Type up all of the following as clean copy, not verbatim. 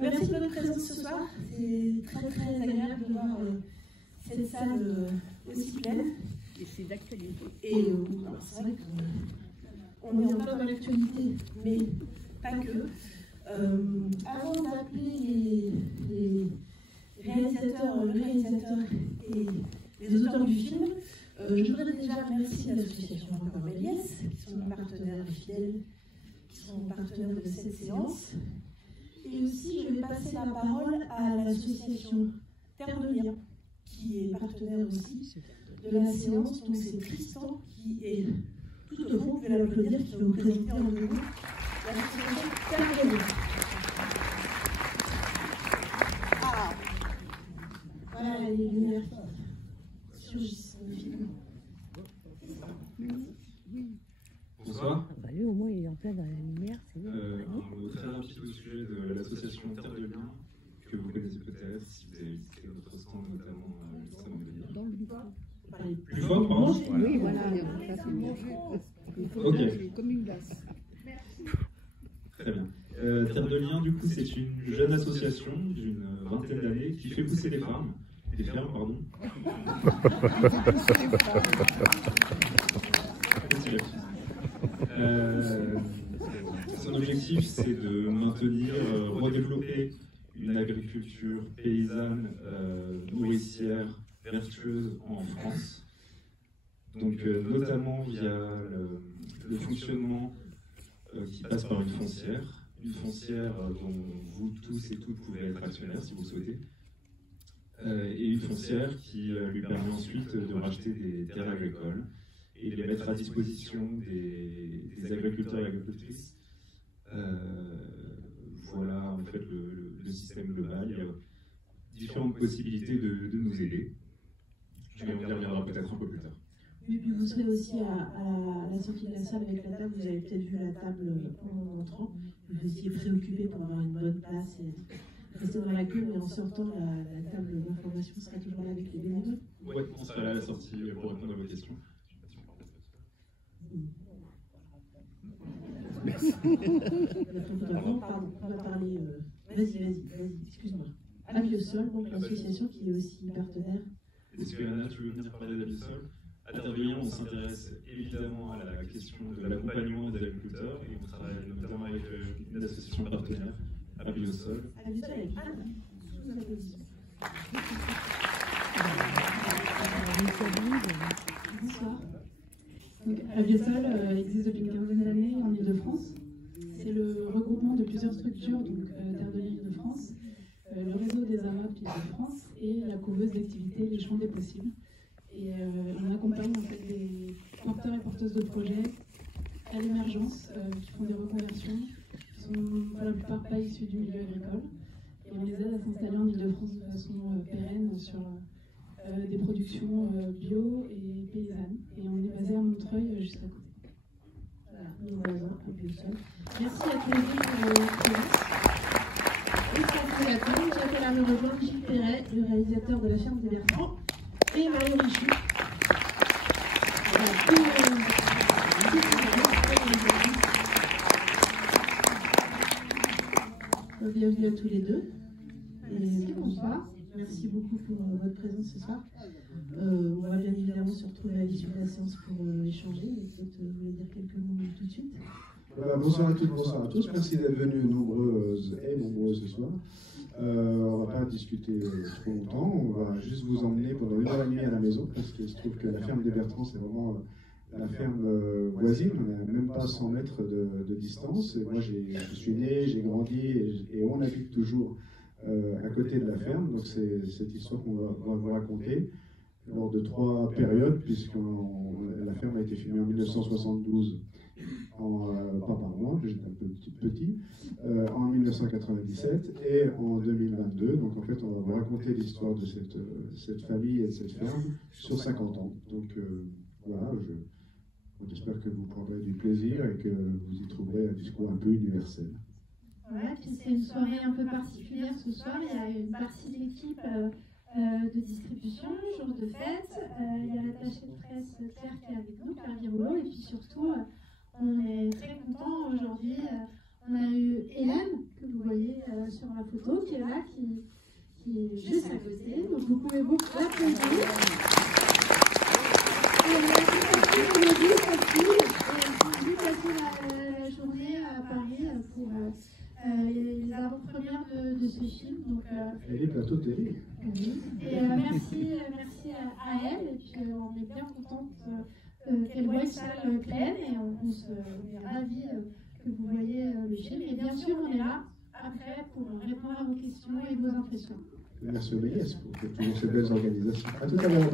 Merci de votre présence ce soir. C'est très très agréable de voir cette salle aussi pleine. Et c'est d'actualité. Et c'est vrai qu'on est en plein dans l'actualité, mais pas que. Avant d'appeler les réalisateurs, le réalisateur et les auteurs du film, je voudrais déjà remercier l'association Encore Méliès, qui sont nos partenaires fidèles, qui sont partenaires de cette séance. Et aussi, je vais passer la parole à l'association Terre de Liens, qui est partenaire aussi de la séance. Donc c'est Tristan qui est tout au fond, vous pouvez l'applaudir, qui va vous présenter en deux mots l'association Terre de Liens. Ah, voilà les lumières qui surgissent dans le film. Bonsoir. Bah lui, au moins, il est en plein dans la lumière, c'est bien. Un mot très rapide au sujet de l'association Terre de Liens, que vous connaissez peut-être si vous avez visité notre stand, notamment à l'Extrême-Orient. Dans le micro. Plus fort, pardon. Oui, voilà, on peut manger. Ok. Comme une glace. Très bien. Terre de Liens, du coup, c'est une jeune association d'une vingtaine d'années qui fait pousser les fermes, pardon. Son objectif, c'est de maintenir, redévelopper une agriculture paysanne, nourricière, vertueuse en France. Donc, notamment via le fonctionnement qui passe par une foncière dont vous tous et toutes pouvez être actionnaires si vous le souhaitez, et une foncière qui lui permet ensuite de racheter des terres agricoles et de les mettre à disposition des agriculteurs et agricultrices. Voilà en fait le système global. Il y a différentes possibilités de nous aider. On y reviendra peut-être un peu plus tard. Oui, puis vous serez aussi à la sortie de la salle avec la table. Vous avez peut-être vu la table en entrant. Vous étiez préoccupé pour avoir une bonne place et rester dans la queue, mais en sortant, la table d'information sera toujours là avec les bénévoles. Oui, on sera là à la sortie pour répondre à vos questions. Pardon, on va parler. Vas-y, excuse-moi. Abiosol, donc l'association qui est aussi partenaire. Est-ce que Anna, tu veux venir parler d'Abiosol? À Terre de Liens, on s'intéresse évidemment à la question de l'accompagnement des agriculteurs et on travaille notamment avec une association partenaire, Abiosol. Abiosol avec Anne, sous applaudissements. Bonsoir. Abiosol existe depuis une quinzaine d'années en Ile-de-France. C'est le regroupement de plusieurs structures, donc Terre de Liens Ile-de-France, le réseau des AMAP Ile-de-France et la couveuse d'activités Les Champs des Possibles. Et on accompagne en fait des porteurs et porteuses de projets à l'émergence qui font des reconversions, qui sont pour la plupart pas issus du milieu agricole. Et on les aide à s'installer en Ile-de-France de façon pérenne sur des productions bio et paysannes. Et on est basé à Montreuil, juste à côté. Voilà, nos voisins, un peu seul. Merci à tous les deux pour votre présence. Et pour la table, j'appelle à me rejoindre Gilles Perret, le réalisateur de La Ferme des Bertrands, et Mario Richu. Bienvenue à tous les deux. Et bonsoir. Merci beaucoup pour votre présence ce soir. On va bien évidemment se retrouver à l'issue de la séance pour échanger. Peut-être vous voulez dire quelques mots tout de suite. Bonsoir à toutes, bonsoir à tous. Merci d'être venus nombreuses et nombreux ce soir. On ne va pas discuter trop longtemps. On va juste vous emmener pendant 1h30 à la maison parce qu'il se trouve que la ferme des Bertrands, c'est vraiment la ferme voisine. On n'a même pas 100 mètres de distance. Et moi, je suis né, j'ai grandi et on habite toujours à côté de la ferme. Donc c'est cette histoire qu'on va vous raconter lors de 3 périodes, puisque la ferme a été filmée en 1972, pas par moi, j'étais un peu petit, en 1997 et en 2022. Donc en fait, on va vous raconter l'histoire de cette famille et de cette ferme sur 50 ans. Donc voilà, j'espère que vous prendrez du plaisir et que vous y trouverez un discours un peu universel. Voilà, puis c'est une soirée un peu particulière ce soir. Il y a une partie de l'équipe de distribution, jour de fête. Il y a l'attachée de presse Claire qui est avec nous, Claire Viroulo, et puis surtout, on est très content aujourd'hui. On a eu Hélène, que vous voyez sur la photo, qui est là, qui est juste à côté. Donc vous pouvez beaucoup l'applaudir. Elle a passé la journée à Paris pour les avant-premières de ce film. Donc, et les plateaux télé. Et merci à elle. Et puis on est bien contente qu'elle voie une salle pleine et on est ravis que vous voyez le film. Et bien sûr, on est là après pour répondre à vos questions et vos impressions. Merci au MEDES pour toujours ces belles organisations. À tout à l'heure.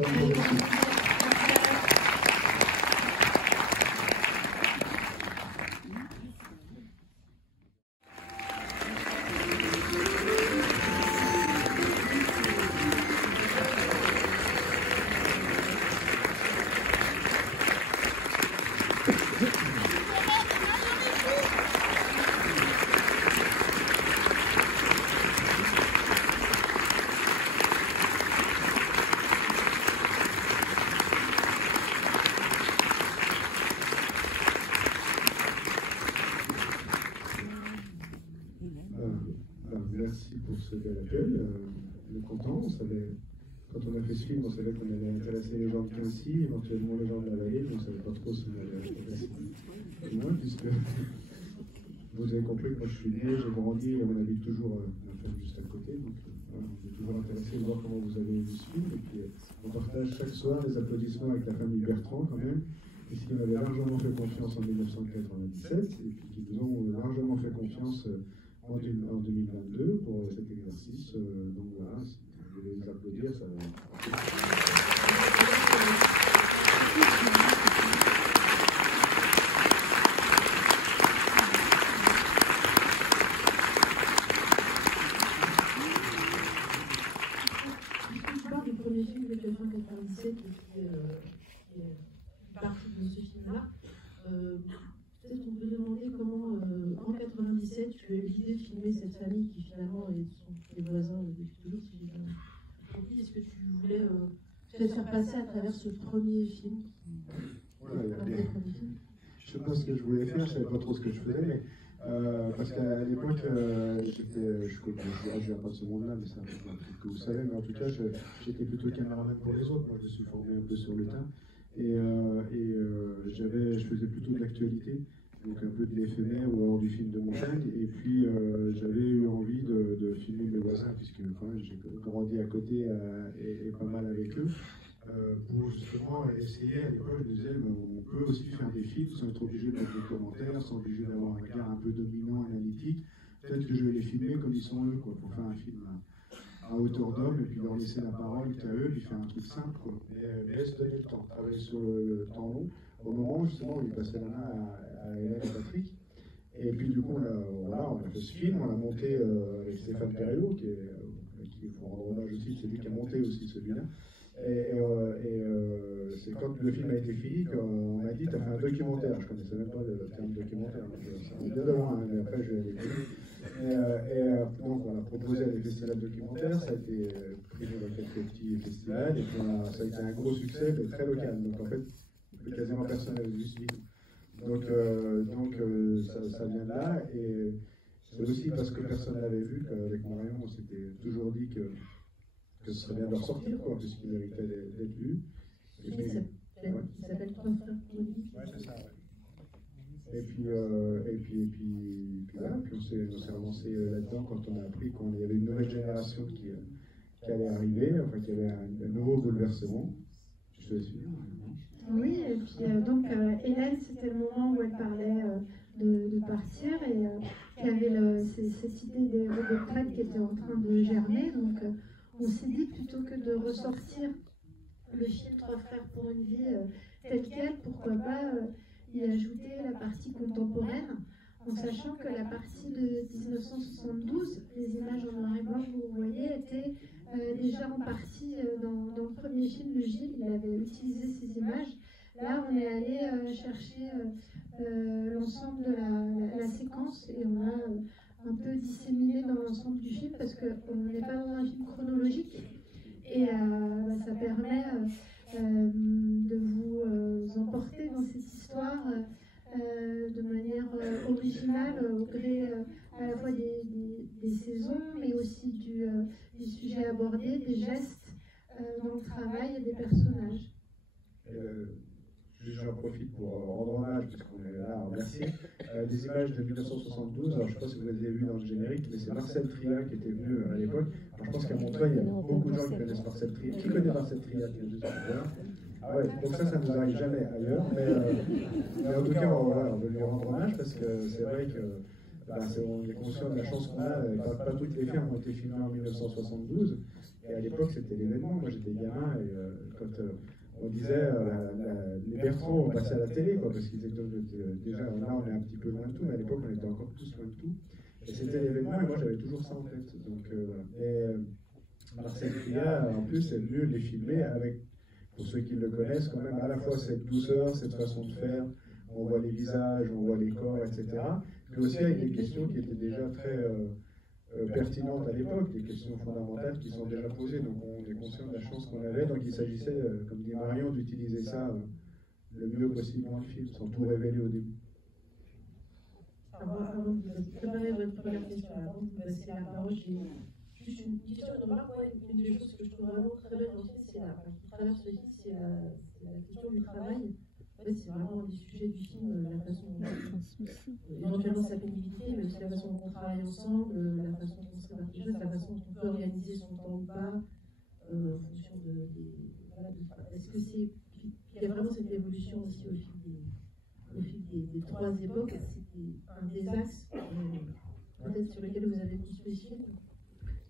Merci pour ce bel accueil. On est content. On savait, quand on a fait ce film, on savait qu'on allait intéresser les gens de Quincy, éventuellement les gens de la vallée, donc on ne savait pas trop si on allait intéresser moi, puisque vous avez compris que moi je suis né, j'ai grandi et on habite toujours la ferme juste à côté. Donc voilà, on est toujours intéressé de voir comment vous avez vu ce film. Et puis on partage chaque soir des applaudissements avec la famille Bertrand quand même, puisqu'ils m'avaient largement fait confiance en 1997 et puis qu'ils nous ont largement fait confiance en 2022 pour cet exercice. Donc voilà, je vais les applaudir. Ça... L'histoire du premier film de 1997 qui est partie de ce film-là. Peut-être on peut demander comment, en 97, tu as eu l'idée de filmer cette famille qui finalement sont les voisins depuis toujours, si j'ai bien compris. Est-ce que tu voulais peut-être faire passer à travers ce premier film Je ne sais pas ce que je voulais faire, je ne savais pas trop ce que je faisais, mais parce qu'à l'époque, je viens pas de ce monde-là, mais c'est un truc que vous savez, mais en tout cas, j'étais plutôt caméraman pour les autres. Moi, je me suis formé un peu sur le tas. Et je faisais plutôt de l'actualité, donc un peu de l'éphémère ou alors du film de montagne. Et puis j'avais eu envie de filmer mes voisins, puisque quand même j'ai grandi à côté et pas mal avec eux, pour justement essayer. À l'époque, je me disais, on peut aussi faire des films sans être obligé de mettre des commentaires, sans être obligé d'avoir un regard un peu dominant, analytique. Peut-être que je vais les filmer comme ils sont eux, quoi, pour faire un film à hauteur d'homme et puis leur laisser la parole qu'à eux, puis faire un truc simple, quoi. Mais se donner le temps, travailler sur le temps long, au moment justement où il passait la main à Hélène et Patrick. Et puis du coup, on a fait ce film, on l'a monté avec Stéphane Perriot, qui il faut rendre hommage aussi, c'est lui qui a monté aussi celui-là. C'est quand le film a été fini qu'on m'a dit, t'as fait un documentaire. Je connaissais même pas le terme documentaire, ça va bien de loin, mais après je l'ai écrit. Donc on l'a proposé à des festivals documentaires, ça a été primé dans quelques petits festivals, et puis ça a été un gros succès, mais très local. Donc en fait, quasiment personne n'avait vu ce film. Donc ça vient de là, et c'est aussi parce que personne n'avait vu qu'avec Marion, on s'était toujours dit que ce serait bien de ressortir, quoi, puisqu'il méritait d'être vu. Il s'appelle Trois frères Claudie. Ouais, c'est ça, ouais. Et puis voilà, puis on s'est avancé là-dedans quand on a appris qu'il y avait une nouvelle génération qui allait arriver, enfin qu'il y avait un nouveau bouleversement. Je te suis. Oui, et puis donc Hélène, c'était le moment où elle parlait de partir et qu'il y avait cette idée des retraites qui était en train de germer. Donc on s'est dit, plutôt que de ressortir le film Trois frères pour une vie tel quel, pourquoi pas y ajouter la partie contemporaine, en sachant que la partie de 1972, les images en noir et blanc que vous voyez, étaient déjà en partie dans le premier film de Gilles, il avait utilisé ces images. Là, on est allé chercher l'ensemble de la séquence et on a un peu disséminé dans l'ensemble du film parce qu'on n'est pas dans un film chronologique et ça permet de vous emporter dans cette histoire de manière originale. original au gré à la fois des saisons, mais aussi des sujets abordés, des gestes dans le travail et des personnages. J'en profite pour rendre hommage, puisqu'on est là à remercier, des images de 1972. Alors, je ne sais pas si vous les avez vues dans le générique, mais c'est Marcel Tria qui était venu à l'époque. Alors, je pense qu'à Montreuil, il y a beaucoup de gens qui connaissent Marcel Tria. Qui connaît Marcel Tria? Ah ouais, donc ça nous arrive jamais ailleurs. Mais en tout cas, on veut lui rendre hommage, parce que c'est vrai que on est conscient de la chance qu'on a. Pas toutes les fermes ont été filmées en 1972. Et à l'époque, c'était l'événement. Moi, j'étais gamin, et quand on disait les Bertrands ont passé à la télé, quoi, parce qu'ils étaient déjà, là on est un petit peu loin de tout, mais à l'époque on était encore plus loin de tout. Et c'était l'événement, et moi j'avais toujours ça en tête. Donc, et Marcel Tria, en plus, est venu les filmer avec, pour ceux qui le connaissent, quand même à la fois cette douceur, cette façon de faire. On voit les visages, on voit les corps, etc. Mais aussi avec des questions qui étaient déjà très pertinentes à l'époque, des questions fondamentales qui sont déjà posées. Donc on est conscient de la chance qu'on avait. Donc il s'agissait, comme dit Marion, d'utiliser ça le mieux possible dans le film, sans tout révéler au début. Avant de vous préparer votre première question, avant de vous passer la parole, j'ai juste une question de remarque. Une des choses que je trouve vraiment très belle dans le film, qui traverse le film, c'est la question du travail. En fait, c'est vraiment un des sujets du film, la façon dont, éventuellement sa pénibilité, mais aussi la façon dont on travaille ensemble, la façon dont on se répartit les choses, la façon dont on peut organiser son temps ou pas, en fonction est-ce que c'est. Il y a vraiment cette évolution aussi au fil des trois époques. C'était un des axes peut-être sur lesquels vous avez construit ce film.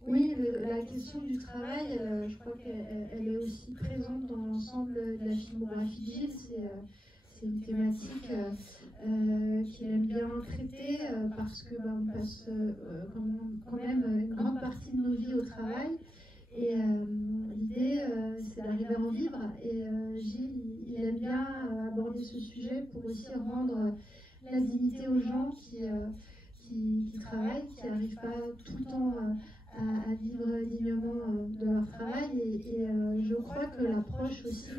Oui, la question du travail, je crois qu'elle est aussi présente dans l'ensemble de la filmographie de Gilles. C'est une thématique qu'il aime bien traiter parce que on passe quand même une grande partie de nos vies au travail. Et l'idée, c'est d'arriver à en vivre. Et Gilles, il aime bien aborder ce sujet pour aussi rendre la dignité aux gens qui travaillent, qui n'arrivent pas tout le temps à vivre dignement de leur travail. Et je crois que l'approche aussi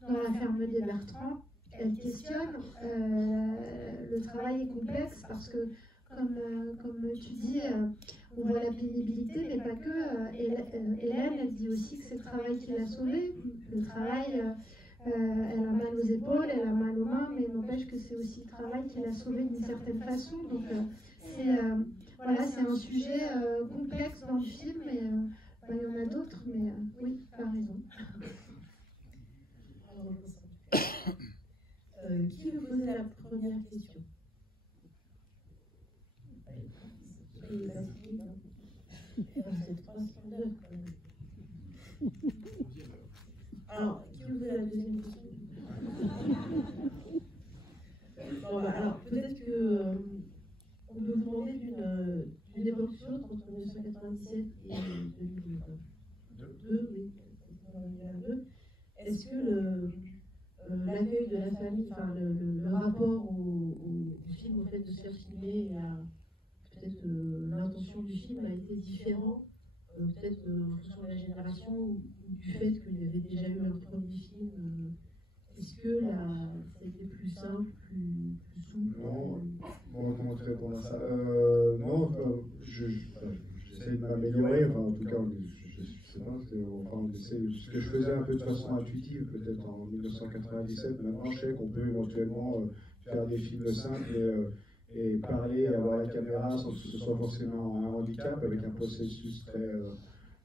dans la ferme des Bertrands, elle questionne. Le travail est complexe parce que, comme tu dis, on voit la pénibilité, mais pas que. Hélène, elle dit aussi que c'est le travail qui l'a sauvée. Le travail, elle a mal aux épaules, elle a mal aux mains, mais n'empêche que c'est aussi le travail qui l'a sauvée d'une certaine façon. Donc, c'est un sujet complexe dans le film, et il y en a d'autres, mais oui, tu as raison. Qui veut poser la première question? C'est 3 secondes. Alors, qui veut poser la deuxième question? Bon, alors, peut-être que on peut vous demander d'une époque sur l'autre, entre 1997 et 2002. Oui, 2002. Est-ce que l'accueil de la famille, enfin le rapport au film, au fait de se faire filmer, peut-être que l'intention du film a été différent, peut-être en fonction de la génération ou du fait qu'il y avait déjà eu un premier film. Est-ce que ça a été plus simple, plus souple? Non, comment te répondre à ça? Non, j'essaie de m'améliorer, enfin en tout cas, je sais pas, ce que je faisais un peu de façon intuitive, peut-être en 1997, maintenant je sais qu'on peut éventuellement faire des films simples et parler, avoir la caméra sans que ce soit forcément un handicap, avec un processus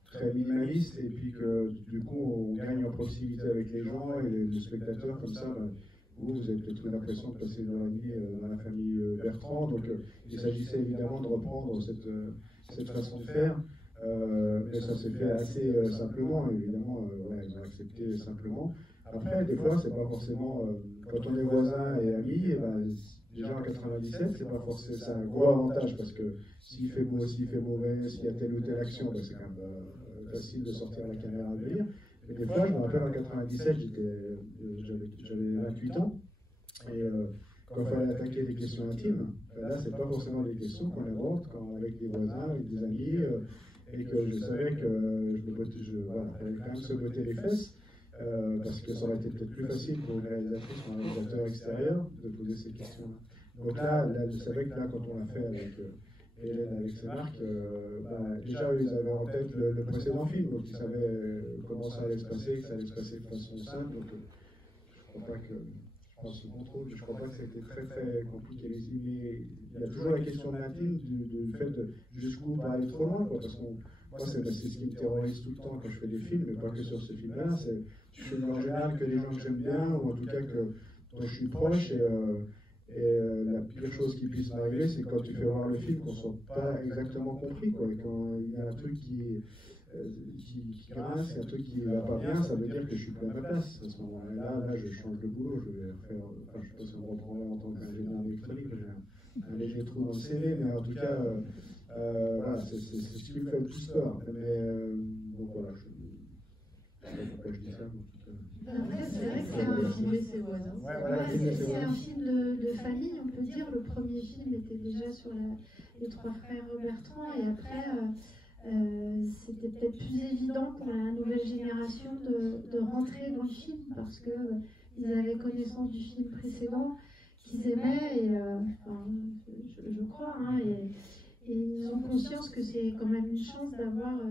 très minimaliste, et puis que du coup on gagne en proximité avec les gens et les spectateurs, comme ça. Vous avez peut-être eu l'impression de passer une heure et demie dans la famille Bertrand, donc il s'agissait évidemment de reprendre cette façon de faire, mais ça s'est fait assez simplement, évidemment, ils ont accepté simplement. Après, des fois, c'est pas forcément, quand on est voisins et amis, déjà en 97, c'est pas forcément, c'est un gros avantage, parce que s'il fait beau, s'il fait mauvais, s'il y a telle ou telle action, c'est quand même facile de sortir la caméra et de venir. Et des fois, je me rappelle en 97, j'avais 28 ans, et quand il fallait attaquer des questions intimes, là, c'est pas forcément des questions qu'on aborde avec des voisins, avec des amis, et que je savais que fallait quand même se botter les fesses, parce que ça aurait été peut-être plus facile pour une réalisatrice ou un réalisateur extérieur de poser ces questions-là. Donc là, c'est vrai que là, quand on l'a fait avec Hélène, avec ses marques, déjà ils avaient en tête le précédent film, donc ils savaient comment ça allait se passer, que ça allait se passer de façon simple. Donc je crois pas que, je pense au contrôle, je crois pas que c'était très très compliqué ici, mais il y a toujours la question de l'intime, du fait de jusqu'où pas aller trop loin, quoi, parce que moi c'est ce qui me terrorise tout le temps quand je fais des films, mais pas que sur ce film-là, c'est je fais en général que les gens que j'aime bien, ou en tout cas dont je suis proche, et la pire chose qui puisse m'arriver, c'est quand tu fais voir le film qu'on ne soit pas exactement compris, quoi, et quand il y a un truc qui grince, un truc qui ne va pas bien, ça veut dire que je suis plus à ma place. À ce moment-là, là, je change de boulot, je vais faire, enfin, je ne sais pas si on me reprendra en tant qu'ingénieur électronique, j'ai un léger trou dans le CV, mais en tout cas, voilà, c'est ce qui me fait le plus peur. Mais donc voilà, je ne sais pas pourquoi je dis ça. Après, c'est vrai que c'est un film de famille, on peut dire. Le premier film était déjà sur les trois frères Bertrand, et après, c'était peut-être plus évident pour la nouvelle génération de rentrer dans le film, parce qu'ils avaient connaissance du film précédent, qu'ils aimaient, et enfin, je crois, hein, et ils ont conscience que c'est quand même une chance d'avoir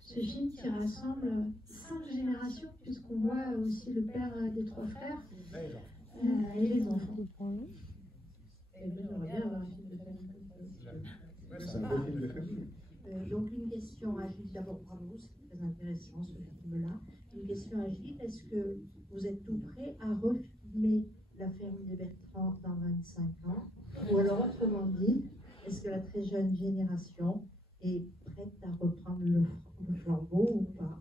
ce film qui rassemble 5 générations, puisqu'on voit aussi le père des trois frères et les enfants. Et moi, j'aimerais bien avoir un film de famille comme ça. C'est un beau film de famille. Donc une question à Gilles, d'abord bravo, c'est très intéressant ce film-là. Une question à Gilles, est-ce que vous êtes tout prêt à refilmer La ferme des Bertrand dans 25 ans? Ou alors autrement dit, est-ce que la très jeune génération est prête à reprendre le flambeau ou pas?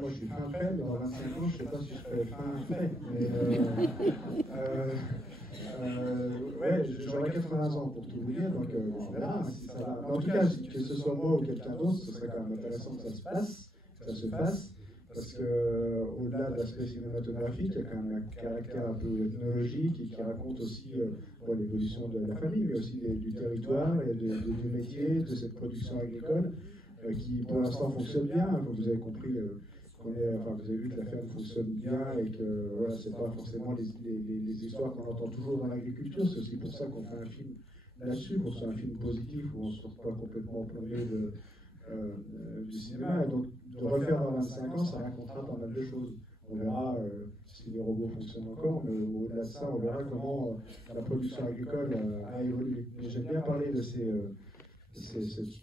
Moi je suis fin prêt, dans 25 ans je ne sais pas si je serai fin prêt, mais ouais, j'aurai 80 ans pour tout vous dire, donc on verra si ça va. Mais en tout cas, que ce soit moi ou quelqu'un d'autre, ce serait quand même intéressant que ça se passe, que ça se fasse, parce que au-delà de l'aspect cinématographique, il y a quand même un caractère un peu ethnologique et qui raconte aussi l'évolution de la famille, mais aussi du territoire et du métier, de cette production agricole. Qui pour l'instant fonctionne bien, comme vous avez compris, vous avez vu que la ferme fonctionne bien et que voilà, c'est pas forcément les histoires qu'on entend toujours dans l'agriculture, c'est aussi pour ça qu'on fait un film là-dessus, pour que ce soit un film positif où on ne se retrouve pas complètement plongé du cinéma. Et donc de refaire dans 25 ans, ça racontera pas mal de choses. On verra si les robots fonctionnent encore, mais au-delà de ça, on verra comment la production agricole a évolué. Et j'aime bien parler de cette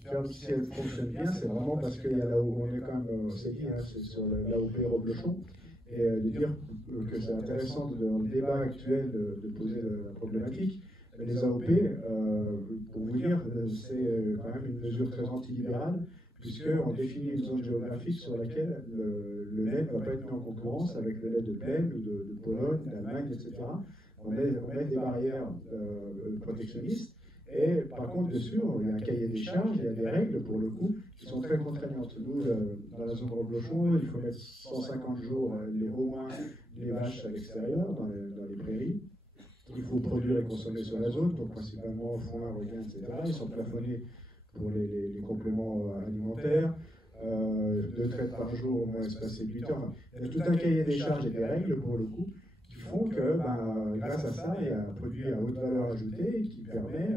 ferme, si elle fonctionne bien, c'est vraiment parce qu'il y a là où on est quand même, c'est dit, hein, c'est sur l'AOP Roblochon, et de dire que c'est intéressant dans le débat actuel de poser la problématique. Les AOP, pour vous dire, c'est quand même une mesure très antilibérale, puisqu'on définit une zone géographique sur laquelle le lait ne va pas être mis en concurrence avec le lait de Plaine ou de Pologne, d'Allemagne, etc. On met des barrières protectionnistes. Et par contre, bien sûr, il y a un cahier des charges, il y a des règles pour le coup qui sont très contraignantes. Nous, dans la zone Roblochon, il faut mettre 150 jours au moins les vaches à l'extérieur, dans les prairies. Il faut produire et consommer sur la zone, donc principalement foin, requins, etc. Ils sont plafonnés pour les compléments alimentaires. 2 traites par jour, au moins espacées de 8 heures. Enfin, il y a tout un cahier des charges et des règles pour le coup qui font que, grâce à ça, il y a un produit à haute valeur ajoutée qui permet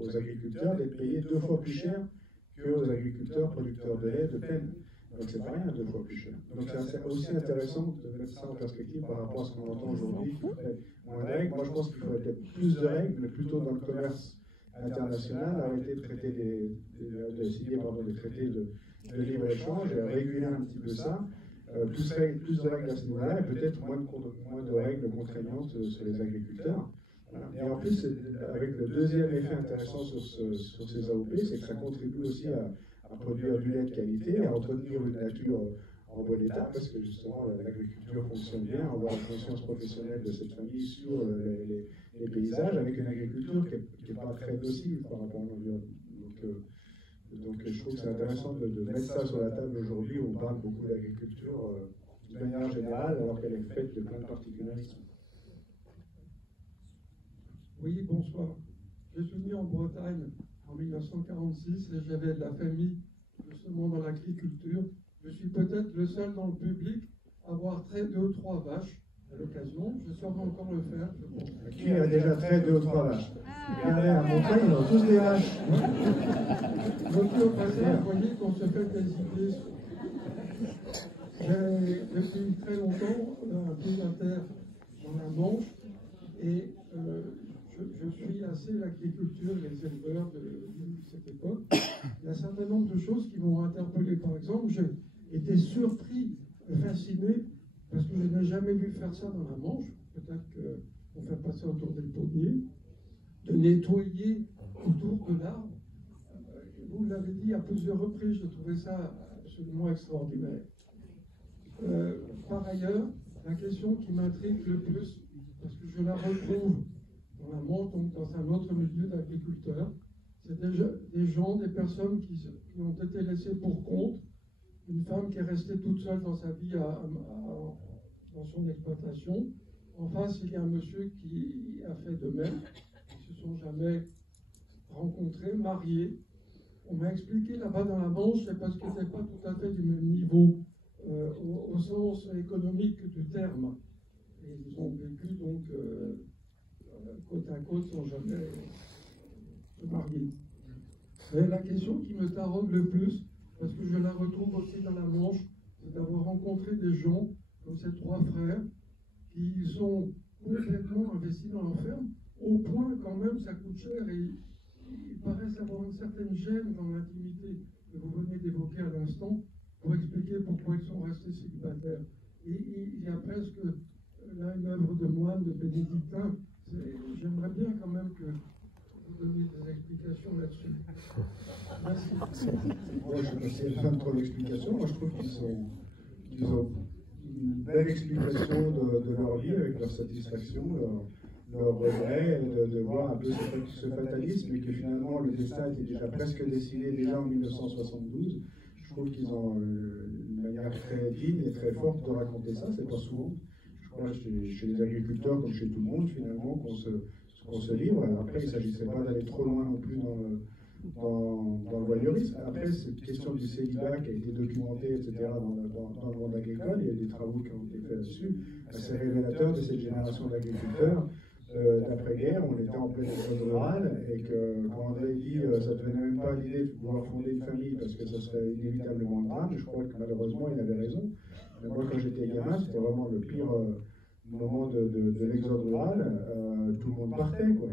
aux agriculteurs d'être payés 2 fois plus cher qu'aux agriculteurs producteurs de lait de Plaine. Donc c'est pas rien, 2 fois plus cher. Donc c'est aussi intéressant de mettre ça en perspective par rapport à ce qu'on entend aujourd'hui. Moins de règles. Moi je pense qu'il faudrait peut-être plus de règles, mais plutôt dans le commerce international, arrêter de traiter de signer des traités de libre-échange et réguler un petit peu ça. Plus de règles à ce niveau-là, et peut-être moins de règles contraignantes sur les agriculteurs. Voilà. Et en plus, avec le deuxième effet intéressant sur ces AOP, c'est que ça contribue aussi à produire du lait de qualité, à entretenir une nature en bon état, parce que justement l'agriculture fonctionne bien, on voit la conscience professionnelle de cette famille sur les paysages, avec une agriculture qui n'est pas très docile par rapport à l'environnement. Donc je trouve que c'est intéressant de mettre ça sur la table aujourd'hui où on parle beaucoup d'agriculture de manière générale alors qu'elle est faite de plein de particularismes. Oui, bonsoir. Je suis venu en Bretagne en 1946 et j'avais de la famille justement dans l'agriculture. Je suis peut-être le seul dans le public à avoir traité 2 ou 3 vaches à l'occasion. Je saurai encore le faire, je pense. Qui a déjà trait 2 ou 3 vaches? Regardez, à Montagne, ils ont tous des vaches. Donc, au passage, vous voyez qu'on se fait des idées. J'ai depuis très longtemps un pied à terre dans la Manche et je suis assez l'agriculture et les éleveurs de cette époque. Il y a un certain nombre de choses qui m'ont interpellé. Par exemple, j'ai été surpris, fasciné, parce que je n'ai jamais vu faire ça dans la Manche. Peut-être qu'on fait pas ça autour des pommiers, de nettoyer autour de l'arbre. Vous l'avez dit à plusieurs reprises, je trouvais ça absolument extraordinaire. Par ailleurs, la question qui m'intrigue le plus, parce que je la retrouve dans la Manche, donc dans un autre milieu d'agriculteurs, c'est des gens, des personnes qui ont été laissées pour compte, une femme qui est restée toute seule dans sa vie dans son exploitation. En face, il y a un monsieur qui a fait de même, ils ne se sont jamais rencontrés, mariés. On m'a expliqué là-bas dans la Manche, c'est parce que ce n'est pas tout à fait du même niveau. Au sens économique du terme. Et ils ont vécu donc côte à côte sans jamais se marier. Mais la question qui me taraude le plus, parce que je la retrouve aussi dans la Manche, c'est d'avoir rencontré des gens comme ces 3 frères qui sont complètement investis dans leur ferme, au point quand même ça coûte cher et ils paraissent avoir une certaine gêne dans l'intimité que vous venez d'évoquer à l'instant, pour expliquer pourquoi ils sont restés célibataires. Et il y a presque là une œuvre de moine, de bénédictin. J'aimerais bien quand même que vous donniez des explications là-dessus. Merci. Moi, je ne sais pas trop d'explications. Moi, je trouve qu'ils ont une belle explication de leur vie, avec leur satisfaction, leur regret, de voir un peu ce fatalisme, et que finalement le destin était déjà presque dessiné déjà en 1972. Je trouve qu'ils ont une manière très digne et très forte de raconter ça, c'est pas souvent. Je crois chez les agriculteurs, comme chez tout le monde, finalement, qu'on se livre. Après, il ne s'agissait pas d'aller trop loin non plus dans le voyeurisme. Après, cette question du célibat qui a été documentée, etc., dans le monde agricole, il y a des travaux qui ont été faits là-dessus, assez révélateurs de cette génération d'agriculteurs. D'après-guerre, on était en pleine zone rurale et que quand André dit ça ne devenait même pas l'idée de pouvoir fonder une famille parce que ce serait inévitablement un drame, je crois que malheureusement il avait raison. Mais moi quand j'étais gamin, c'était vraiment le pire moment de l'exode rural, tout le monde partait, quoi.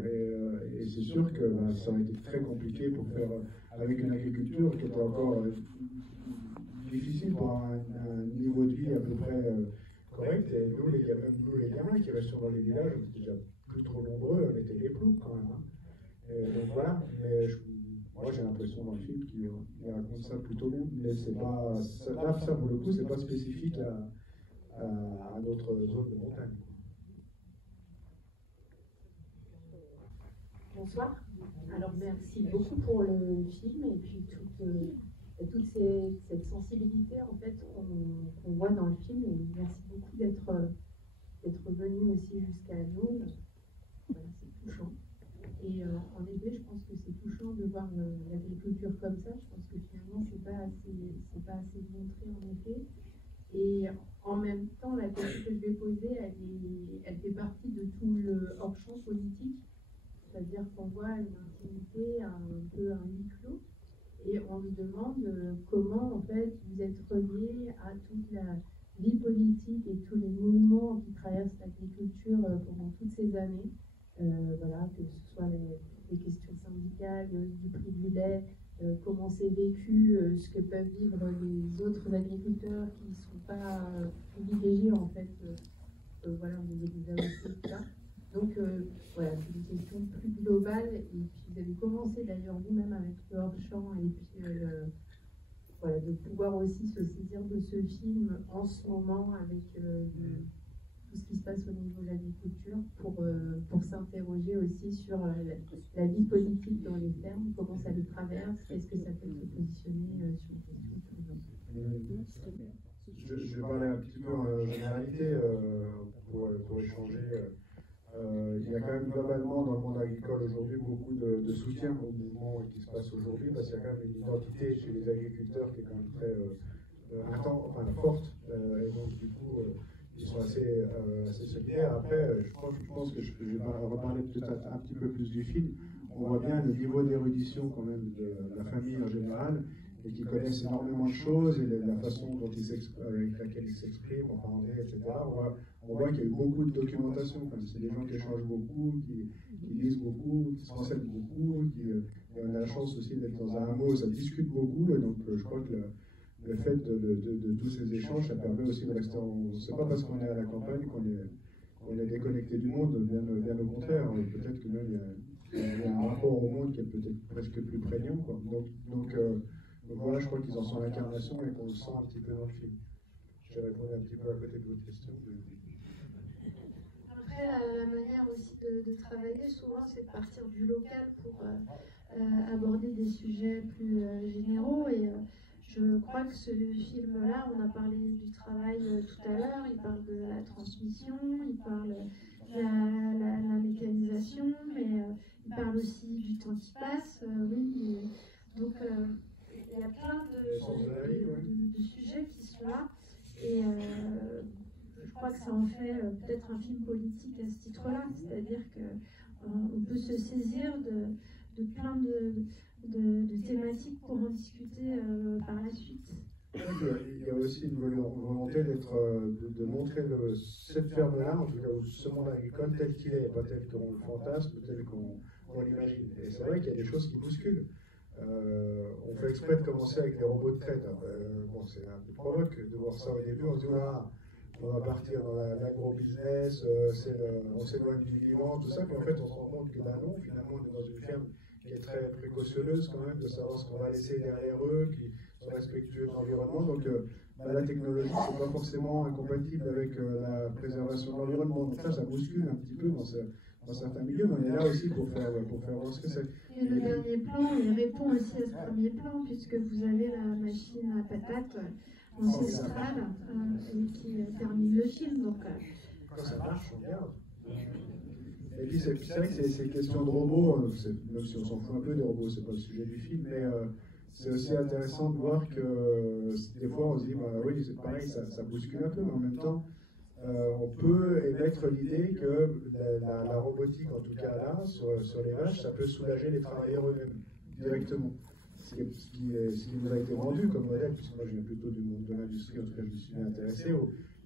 Et c'est sûr que ça aurait été très compliqué pour faire avec une agriculture qui était encore difficile pour un niveau de vie à peu près correct. Et nous les gamins qui restent dans les villages, on était déjà plus trop nombreux, on était les ploucs quand même. Hein. Donc voilà, mais moi j'ai l'impression dans le film qu'il raconte ça plutôt bien, mais c'est pas ça pour le coup, c'est pas spécifique à notre zone de montagne. Bonsoir. Alors merci beaucoup pour le film et puis toute cette sensibilité en fait qu'on voit dans le film, et merci beaucoup d'être venu aussi jusqu'à nous. Voilà, c'est touchant. Et en effet, je pense que c'est touchant de voir l'agriculture comme ça. Je pense que finalement, c'est pas assez montré en effet. Et en même temps, la question que je vais poser, elle fait partie de tout le hors-champ politique. C'est-à-dire qu'on voit une intimité un peu un huis clos. Et on nous demande comment en fait vous êtes relié à toute la vie politique et tous les mouvements qui traversent l'agriculture pendant toutes ces années. Voilà, que ce soit les questions syndicales, du prix du lait, comment c'est vécu, ce que peuvent vivre les autres agriculteurs qui ne sont pas privilégiés en fait, voilà, au niveau des AOC, tout ça. Donc voilà, c'est une question plus globale, et puis vous avez commencé d'ailleurs vous-même avec le hors-champ, et puis voilà, de pouvoir aussi se saisir de ce film en ce moment avec tout ce qui se passe au niveau de l'agriculture pour s'interroger aussi sur la vie politique dans les fermes, comment ça les traverse, est-ce que ça peut se positionner sur une question plus Je vais parler un petit peu en généralité pour échanger. Il y a quand même globalement dans le monde agricole aujourd'hui beaucoup de soutien au mouvement qui se passe aujourd'hui, parce qu'il y a quand même une identité chez les agriculteurs qui est quand même très forte, et donc du coup ils sont assez solidaires. Après, je pense que je vais reparler peut-être un petit peu plus du film. On voit bien le niveau d'érudition quand même de la famille en général, et qui connaissent énormément de choses, et la façon dont avec laquelle ils s'expriment, en parler, etc. On voit qu'il y a eu beaucoup de documentation. C'est des gens qui échangent beaucoup, qui lisent beaucoup, qui se renseignent beaucoup, et on a la chance aussi d'être dans un hameau, ça discute beaucoup, et donc je crois que le fait de tous ces échanges, ça permet aussi de rester c'est pas parce qu'on est à la campagne qu'on est déconnecté du monde, bien au contraire. Peut-être que même il y a un rapport au monde qui est peut-être presque plus prégnant, quoi. Donc voilà, je crois qu'ils en sont l'incarnation et qu'on le sent un petit peu dans le film. J'ai répondu un petit peu à côté de votre question. Après, la manière aussi de travailler, souvent, c'est de partir du local pour aborder des sujets plus généraux. Et je crois que ce film-là, on a parlé du travail tout à l'heure, il parle de la transmission, il parle de la mécanisation, mais il parle aussi du temps qui passe. Oui, donc il y a plein de sujets qui sont là. Et je crois que ça en fait peut-être un film politique à ce titre-là, c'est-à-dire qu'on peut se saisir de plein de thématiques pour en discuter par la suite. Il y a aussi une volonté de montrer cette ferme-là, en tout cas ce monde agricole tel qu'il est, pas tel qu'on le fantasme, tel qu'on l'imagine. Et c'est vrai qu'il y a des choses qui bousculent. On fait exprès de commencer avec les robots de traite. Bon, c'est un peu provoque de voir ça au début. On se dit, voilà, on va partir dans l'agro-business, on s'éloigne du vivant, tout ça. Puis en fait, on se rend compte que là, non, finalement, on est dans une ferme qui est très précautionneuse quand même, de savoir ce qu'on va laisser derrière eux, qui sont respectueux de l'environnement. Donc, la technologie, c'est pas forcément incompatible avec la préservation de l'environnement. Donc ça bouscule un petit peu dans certains milieux, mais on est là aussi pour faire voir ce que c'est. Et le dernier plan, il répond aussi à ce premier plan, puisque vous avez la machine à patates ancestrale qui termine le film. Donc, quand ça marche, on regarde. Et puis c'est vrai que ces questions de robots, même si on s'en fout un peu des robots, c'est pas le sujet du film, mais c'est aussi intéressant de voir que des fois on se dit, bah oui, c'est pareil, ça bouscule un peu, mais en même temps, on peut émettre l'idée que la robotique, en tout cas là, sur les vaches, ça peut soulager les travailleurs eux-mêmes, directement. Ce qui nous a été vendu comme modèle, puisque moi je viens plutôt du monde de l'industrie, en tout cas je me suis intéressé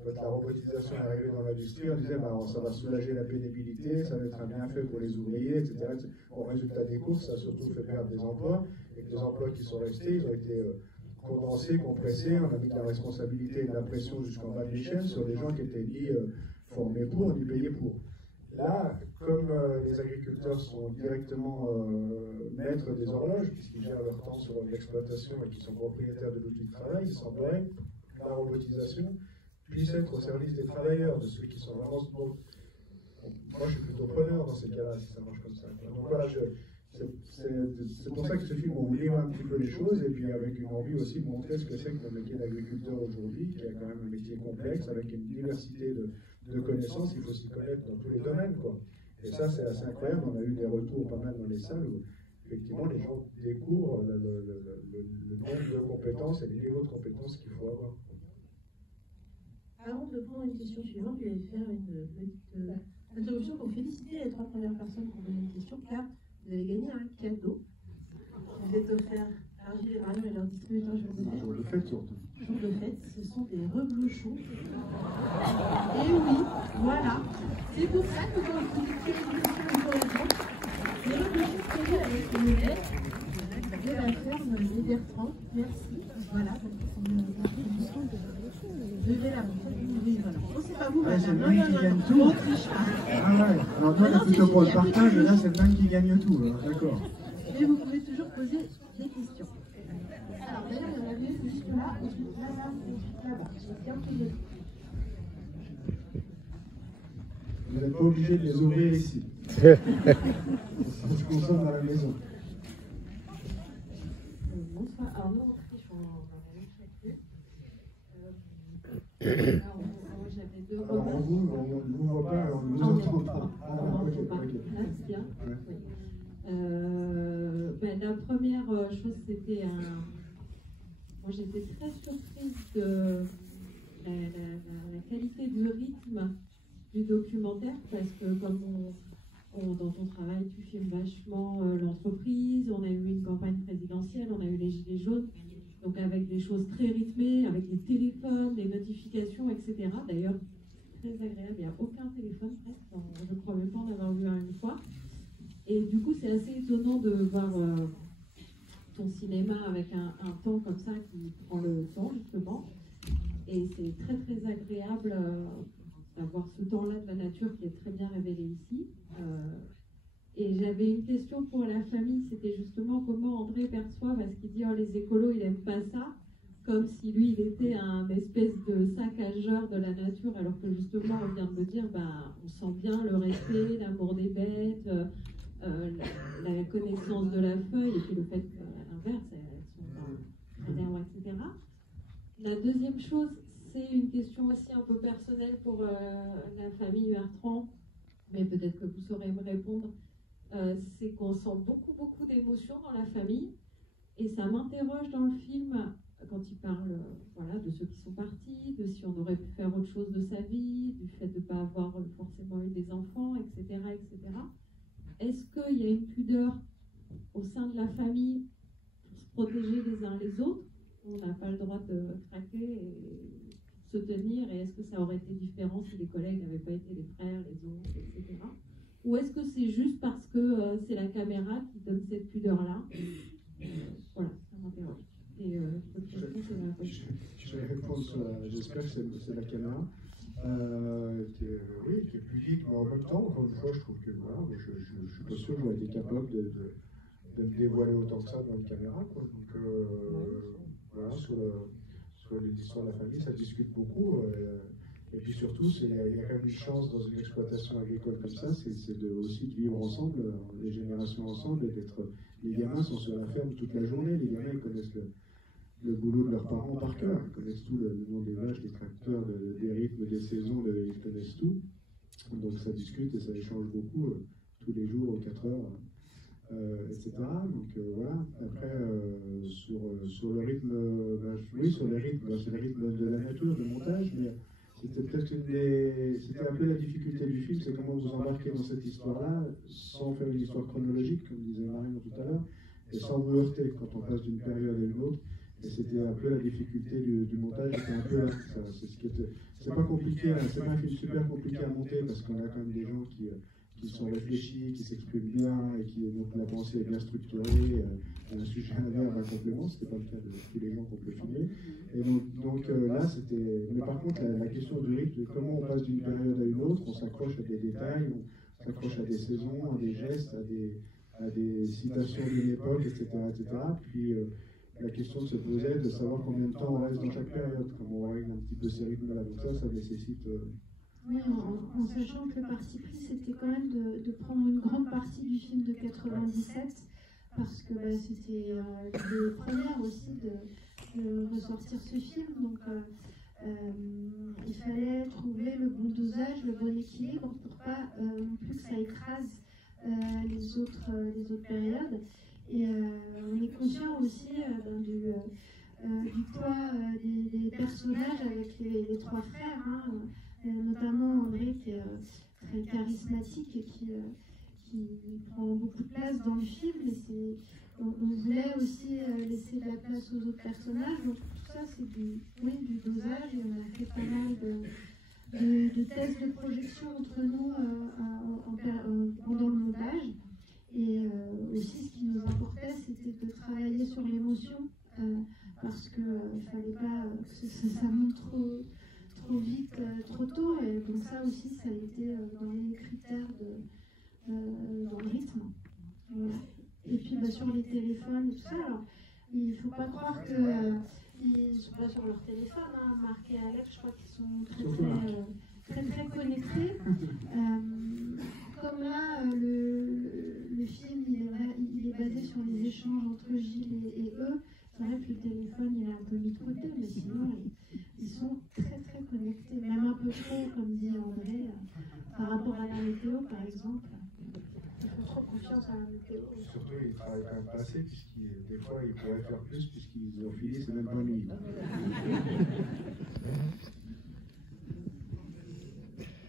quand la robotisation est arrivée dans l'industrie, on disait bah, ça va soulager la pénibilité, ça va être un bienfait pour les ouvriers, etc. Au résultat des courses, ça a surtout fait perdre des emplois, et que les emplois qui sont restés, ils ont été condensés, compressés, on a mis de la responsabilité et de la pression jusqu'en bas de l'échelle sur les gens qui étaient ni formés pour, ni payés pour. Là, comme les agriculteurs sont directement maîtres des horloges, puisqu'ils gèrent leur temps sur l'exploitation et qu'ils sont propriétaires de l'outil de travail, il semblerait que la robotisation puisse être au service des travailleurs, de ceux qui sont vraiment... Bon, moi, je suis plutôt preneur dans ces cas-là, si ça marche comme ça. Donc voilà, c'est pour ça que ce film, on livre un petit peu les choses, et puis avec une envie aussi de montrer ce que c'est que le métier d'agriculteur aujourd'hui, qui est quand même un métier complexe, avec une diversité de connaissances, il faut s'y connaître dans tous les domaines, quoi. Et ça, c'est assez incroyable, on a eu des retours pas mal dans les salles où, effectivement, les gens découvrent le nombre de compétences et les niveaux de compétences qu'il faut avoir. Avant de prendre une question suivante, je vais faire une petite interruption pour féliciter les 3 premières personnes qui ont donné une question, car vous avez gagné un cadeau. Vous êtes offert par Gilles et Marion et leur distributeur Jour de fête surtout. Jour de fête, ce sont des reblochons. Et oui, voilà. C'est pour ça que quand vous dites les reblochons prévus avec le modèle de la ferme des Bertrand. Merci. Voilà. Je vais la montrer. Oui, voilà. Oh, c'est pas vous, madame. C'est le même qui gagne tout. On triche pas. Ah ouais. Alors toi, t'es plutôt pour le partage, et là, c'est le même qui gagne tout. D'accord. Mais vous pouvez toujours poser des questions. Alors, d'ailleurs, il y en avait une juste là, et juste là, et juste là-bas. J'ai bien pris les... Vous n'êtes pas obligé de les ouvrir ici. Je consomme à la maison. Bonsoir. Alors, nous, on triche, on va aller chacun. J'avais 2 alors, on ne voit pas, alors on ne nous entend pas. Ah, ok. Là, c'est bien. Oui. La première chose, c'était un... Moi, j'étais très surprise la qualité du rythme du documentaire, parce que comme dans ton travail, tu filmes vachement l'entreprise, on a eu une campagne présidentielle, on a eu les Gilets jaunes, donc avec des choses très rythmées, avec des téléphones, des notifications, etc. D'ailleurs, très agréable, il n'y a aucun téléphone presque, je ne crois même pas en avoir vu un une fois. Et du coup, c'est assez étonnant de voir ton cinéma avec un temps comme ça qui prend le temps, justement. Et c'est très très agréable d'avoir ce temps-là de la nature qui est très bien révélé ici. Et j'avais une question pour la famille, c'était justement comment André perçoit, parce qu'il dit oh, les écolos, ils n'aiment pas ça, comme si lui, il était un espèce de saccageur de la nature, alors que justement, on vient de me dire, on sent bien le respect, l'amour des bêtes, la connaissance de la feuille, et puis le fait qu'à l'inverse, elles sont très d'arbres, etc. La deuxième chose, c'est une question aussi un peu personnelle pour la famille Bertrand, mais peut-être que vous saurez me répondre. C'est qu'on sent beaucoup d'émotions dans la famille, et ça m'interroge dans le film quand il parle voilà, de ceux qui sont partis, de si on aurait pu faire autre chose de sa vie, du fait de ne pas avoir forcément eu des enfants, etc. etc. Est-ce qu'il y a une pudeur au sein de la famille pour se protéger les uns les autres? On n'a pas le droit de craquer et se tenir, et est-ce que ça aurait été différent si les collègues n'avaient pas été les frères, les oncles, etc. Ou est-ce que c'est juste parce que c'est la caméra qui donne cette pudeur-là? Voilà, ça m'interroge. Et je vais répondre sur j'espère que c'est la caméra. Oui, qui est pudique, mais en même temps, encore une fois, je trouve que voilà, je ne suis pas sûr que j'aurais été capable de me dévoiler autant que ça devant une caméra. Quoi. Donc, voilà, sur l'histoire de la famille, ça discute beaucoup. Et puis surtout, il y a quand même une chance dans une exploitation agricole comme ça, c'est aussi de vivre ensemble, les générations ensemble, et d'être. Les gamins sont sur la ferme toute la journée, les gamins ils connaissent le boulot de leurs parents par cœur, ils connaissent tout le nom des vaches, des tracteurs, des rythmes, des saisons, ils connaissent tout. Donc ça discute et ça échange beaucoup, tous les jours, aux 4 heures, etc. Donc voilà. Après, sur le rythme, oui, sur les rythmes, c'est le rythme de la nature, de montage, mais c'était peut-être c'était un peu la difficulté du film, c'est comment vous embarquer dans cette histoire-là, sans faire une histoire chronologique, comme disait Marine tout à l'heure, et sans vous heurter quand on passe d'une période à une autre. Et c'était un peu la difficulté du montage, c'était un peu c'est pas compliqué, c'est pas un film super compliqué à monter, parce qu'on a quand même des gens qui sont réfléchis, qui s'expriment bien, et donc la pensée est bien structurée, un sujet, un verbe, un complément, c'était pas le cas de tous les gens qu'on peut filmer. Et donc là, c'était. Mais par contre, la question du rythme, comment on passe d'une période à une autre, on s'accroche à des détails, on s'accroche à des saisons, à des gestes, à des citations d'une époque, etc. Puis la question se posait de savoir combien de temps on reste dans chaque période, comment on règle un petit peu ces rythmes-là. Donc ça nécessite. Oui, en sachant que le parti pris, c'était quand même de prendre une grande partie du film de 97, parce que c'était les premières aussi de ressortir ce film. Donc il fallait trouver le bon dosage, le bon équilibre pour pas non plus que ça écrase les autres périodes. Et on est conscient aussi du poids des personnages avec les trois frères, hein, notamment André qui est très charismatique et qui prend beaucoup de place dans le film. Et on voulait aussi laisser de la place aux autres personnages. Donc tout ça, c'est du dosage, et on a fait pas mal de tests de projection entre nous pendant le montage. Et aussi, ce qui nous importait, c'était de travailler sur l'émotion, parce qu'il ne fallait pas que ça monte trop vite, trop tôt. Et donc ça aussi, ça a été dans les critères dans le rythme. Voilà. Et puis sur les téléphones et tout ça, alors, il ne faut pas croire qu'ils ne sont pas sur leur téléphone. Hein. Marc et Alex, je crois qu'ils sont très connectés. Comme là, le film il est basé sur les échanges entre Gilles et eux, c'est vrai que le téléphone il est un peu mis de côté, mais sinon ils sont très connectés, même un peu trop, comme dit André, par rapport à la météo par exemple. Ils font trop confiance à la météo. Surtout, ils travaillent quand même pas assez, des fois ils pourraient faire plus, puisqu'ils ont fini, c'est même pas nuit.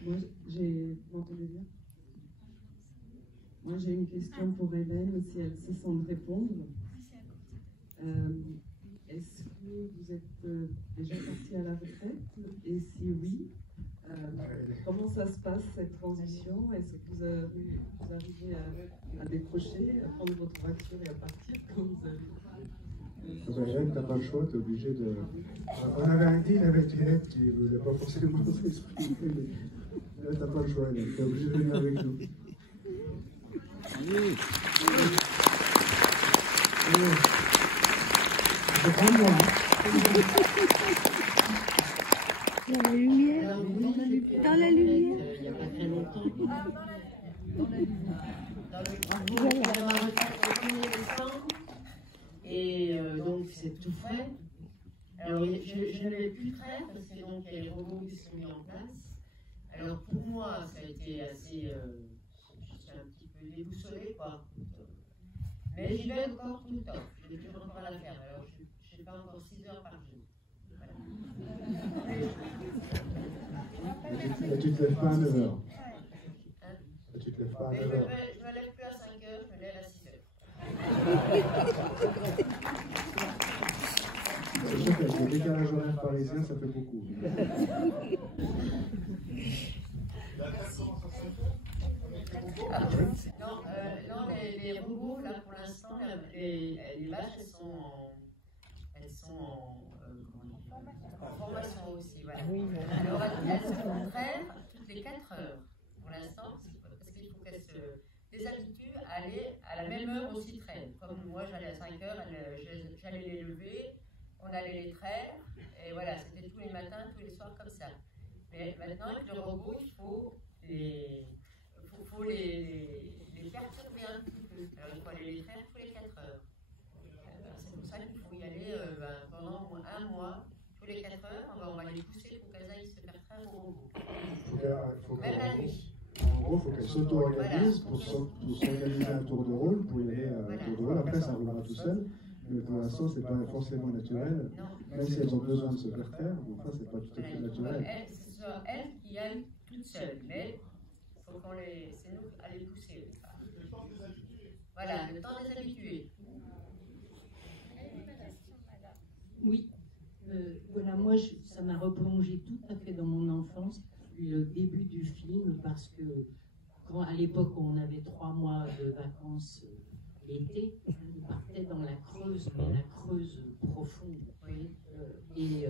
Moi, vous m'entendez bien? Moi, j'ai une question pour Hélène, si elle se sent de répondre. Est-ce que vous êtes déjà partie à la retraite? Et si oui, comment ça se passe, cette transition? Est-ce que vous arrivez à décrocher, à prendre votre voiture et à partir quand vous avez... Hélène, t'as pas le choix, t'es obligé de... On avait un deal avec Hélène qui ne voulait pas forcément s'exprimer, mais là, t'as pas le choix, Hélène, t'es obligé de venir avec nous. Allez. Je prends moi. Dans la lumière. Dans la lumière. Il n'y a pas très longtemps. Et donc c'est tout frais. Alors je n'avais plus de traire parce que donc il y a les robots qui sont mis en place. Alors pour moi ça a été assez, je suis un petit peu déboussolée quoi. Mais j'y vais encore tout le temps. J'ai toujours encore à la faire. Alors je ne fais pas encore 6 heures par jour. Voilà. Et tu te lèves pas à 9 heures. Et tu te lèves pas à 9 heures. Je ne me lève plus à 5 heures, je me lève à 6 heures. C'est sûr qu'avec le décalage horaire parisien, ça fait beaucoup. Non, les robots, là, pour l'instant, les vaches, elles sont en formation aussi. Voilà. Alors, elles se traînent toutes les 4 heures, pour l'instant, parce qu'il faut qu'elles se déshabituent à aller à la même heure aussi traîne. Comme moi, j'allais à 5 heures, j'allais les lever, on allait les traire, et voilà, c'était tous les matins, tous les soirs, comme ça. Mais maintenant, avec le robot, il faut les perturber un petit peu. Alors, il faut aller les traire tous les 4 heures. C'est pour ça qu'il faut y aller pendant un mois, tous les 4 heures, on va les pousser pour qu'elles aillent se faire traire au robot. Même la nuit. En gros, il faut qu'elle s'auto-organise pour s'organiser un tour de rôle, pour y aller à un tour de rôle. Après, ça roulera tout seul. Mais pour l'instant, ce n'est pas forcément naturel. Même si elles ont besoin de se faire taire, enfin, ce n'est pas tout à fait naturel. C'est elles qui aillent toutes seules, mais il faut c'est nous à les pousser. Voilà, le temps de les habituer. Oui, voilà, moi, ça m'a replongé tout à fait dans mon enfance, le début du film, parce que à l'époque où on avait 3 mois de vacances l'été, on partait dans la Creuse, mais la Creuse profonde. Et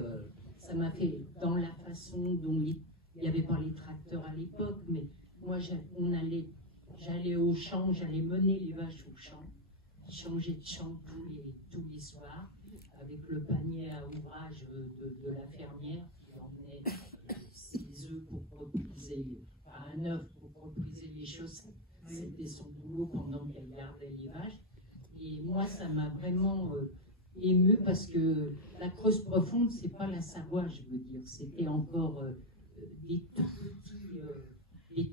ça m'a fait, dans la façon dont il n'y avait pas les tracteurs à l'époque, mais moi j'allais au champ, j'allais mener les vaches au champ, changer de champ tous les soirs, avec le panier à ouvrage de la fermière qui emmenait ses œufs pour repriser, un œuf pour repriser les chaussettes. C'était son boulot pendant qu'elle gardait les vaches. Et moi, ça m'a vraiment ému parce que la Creuse profonde, c'est pas la Savoie, je veux dire. C'était encore des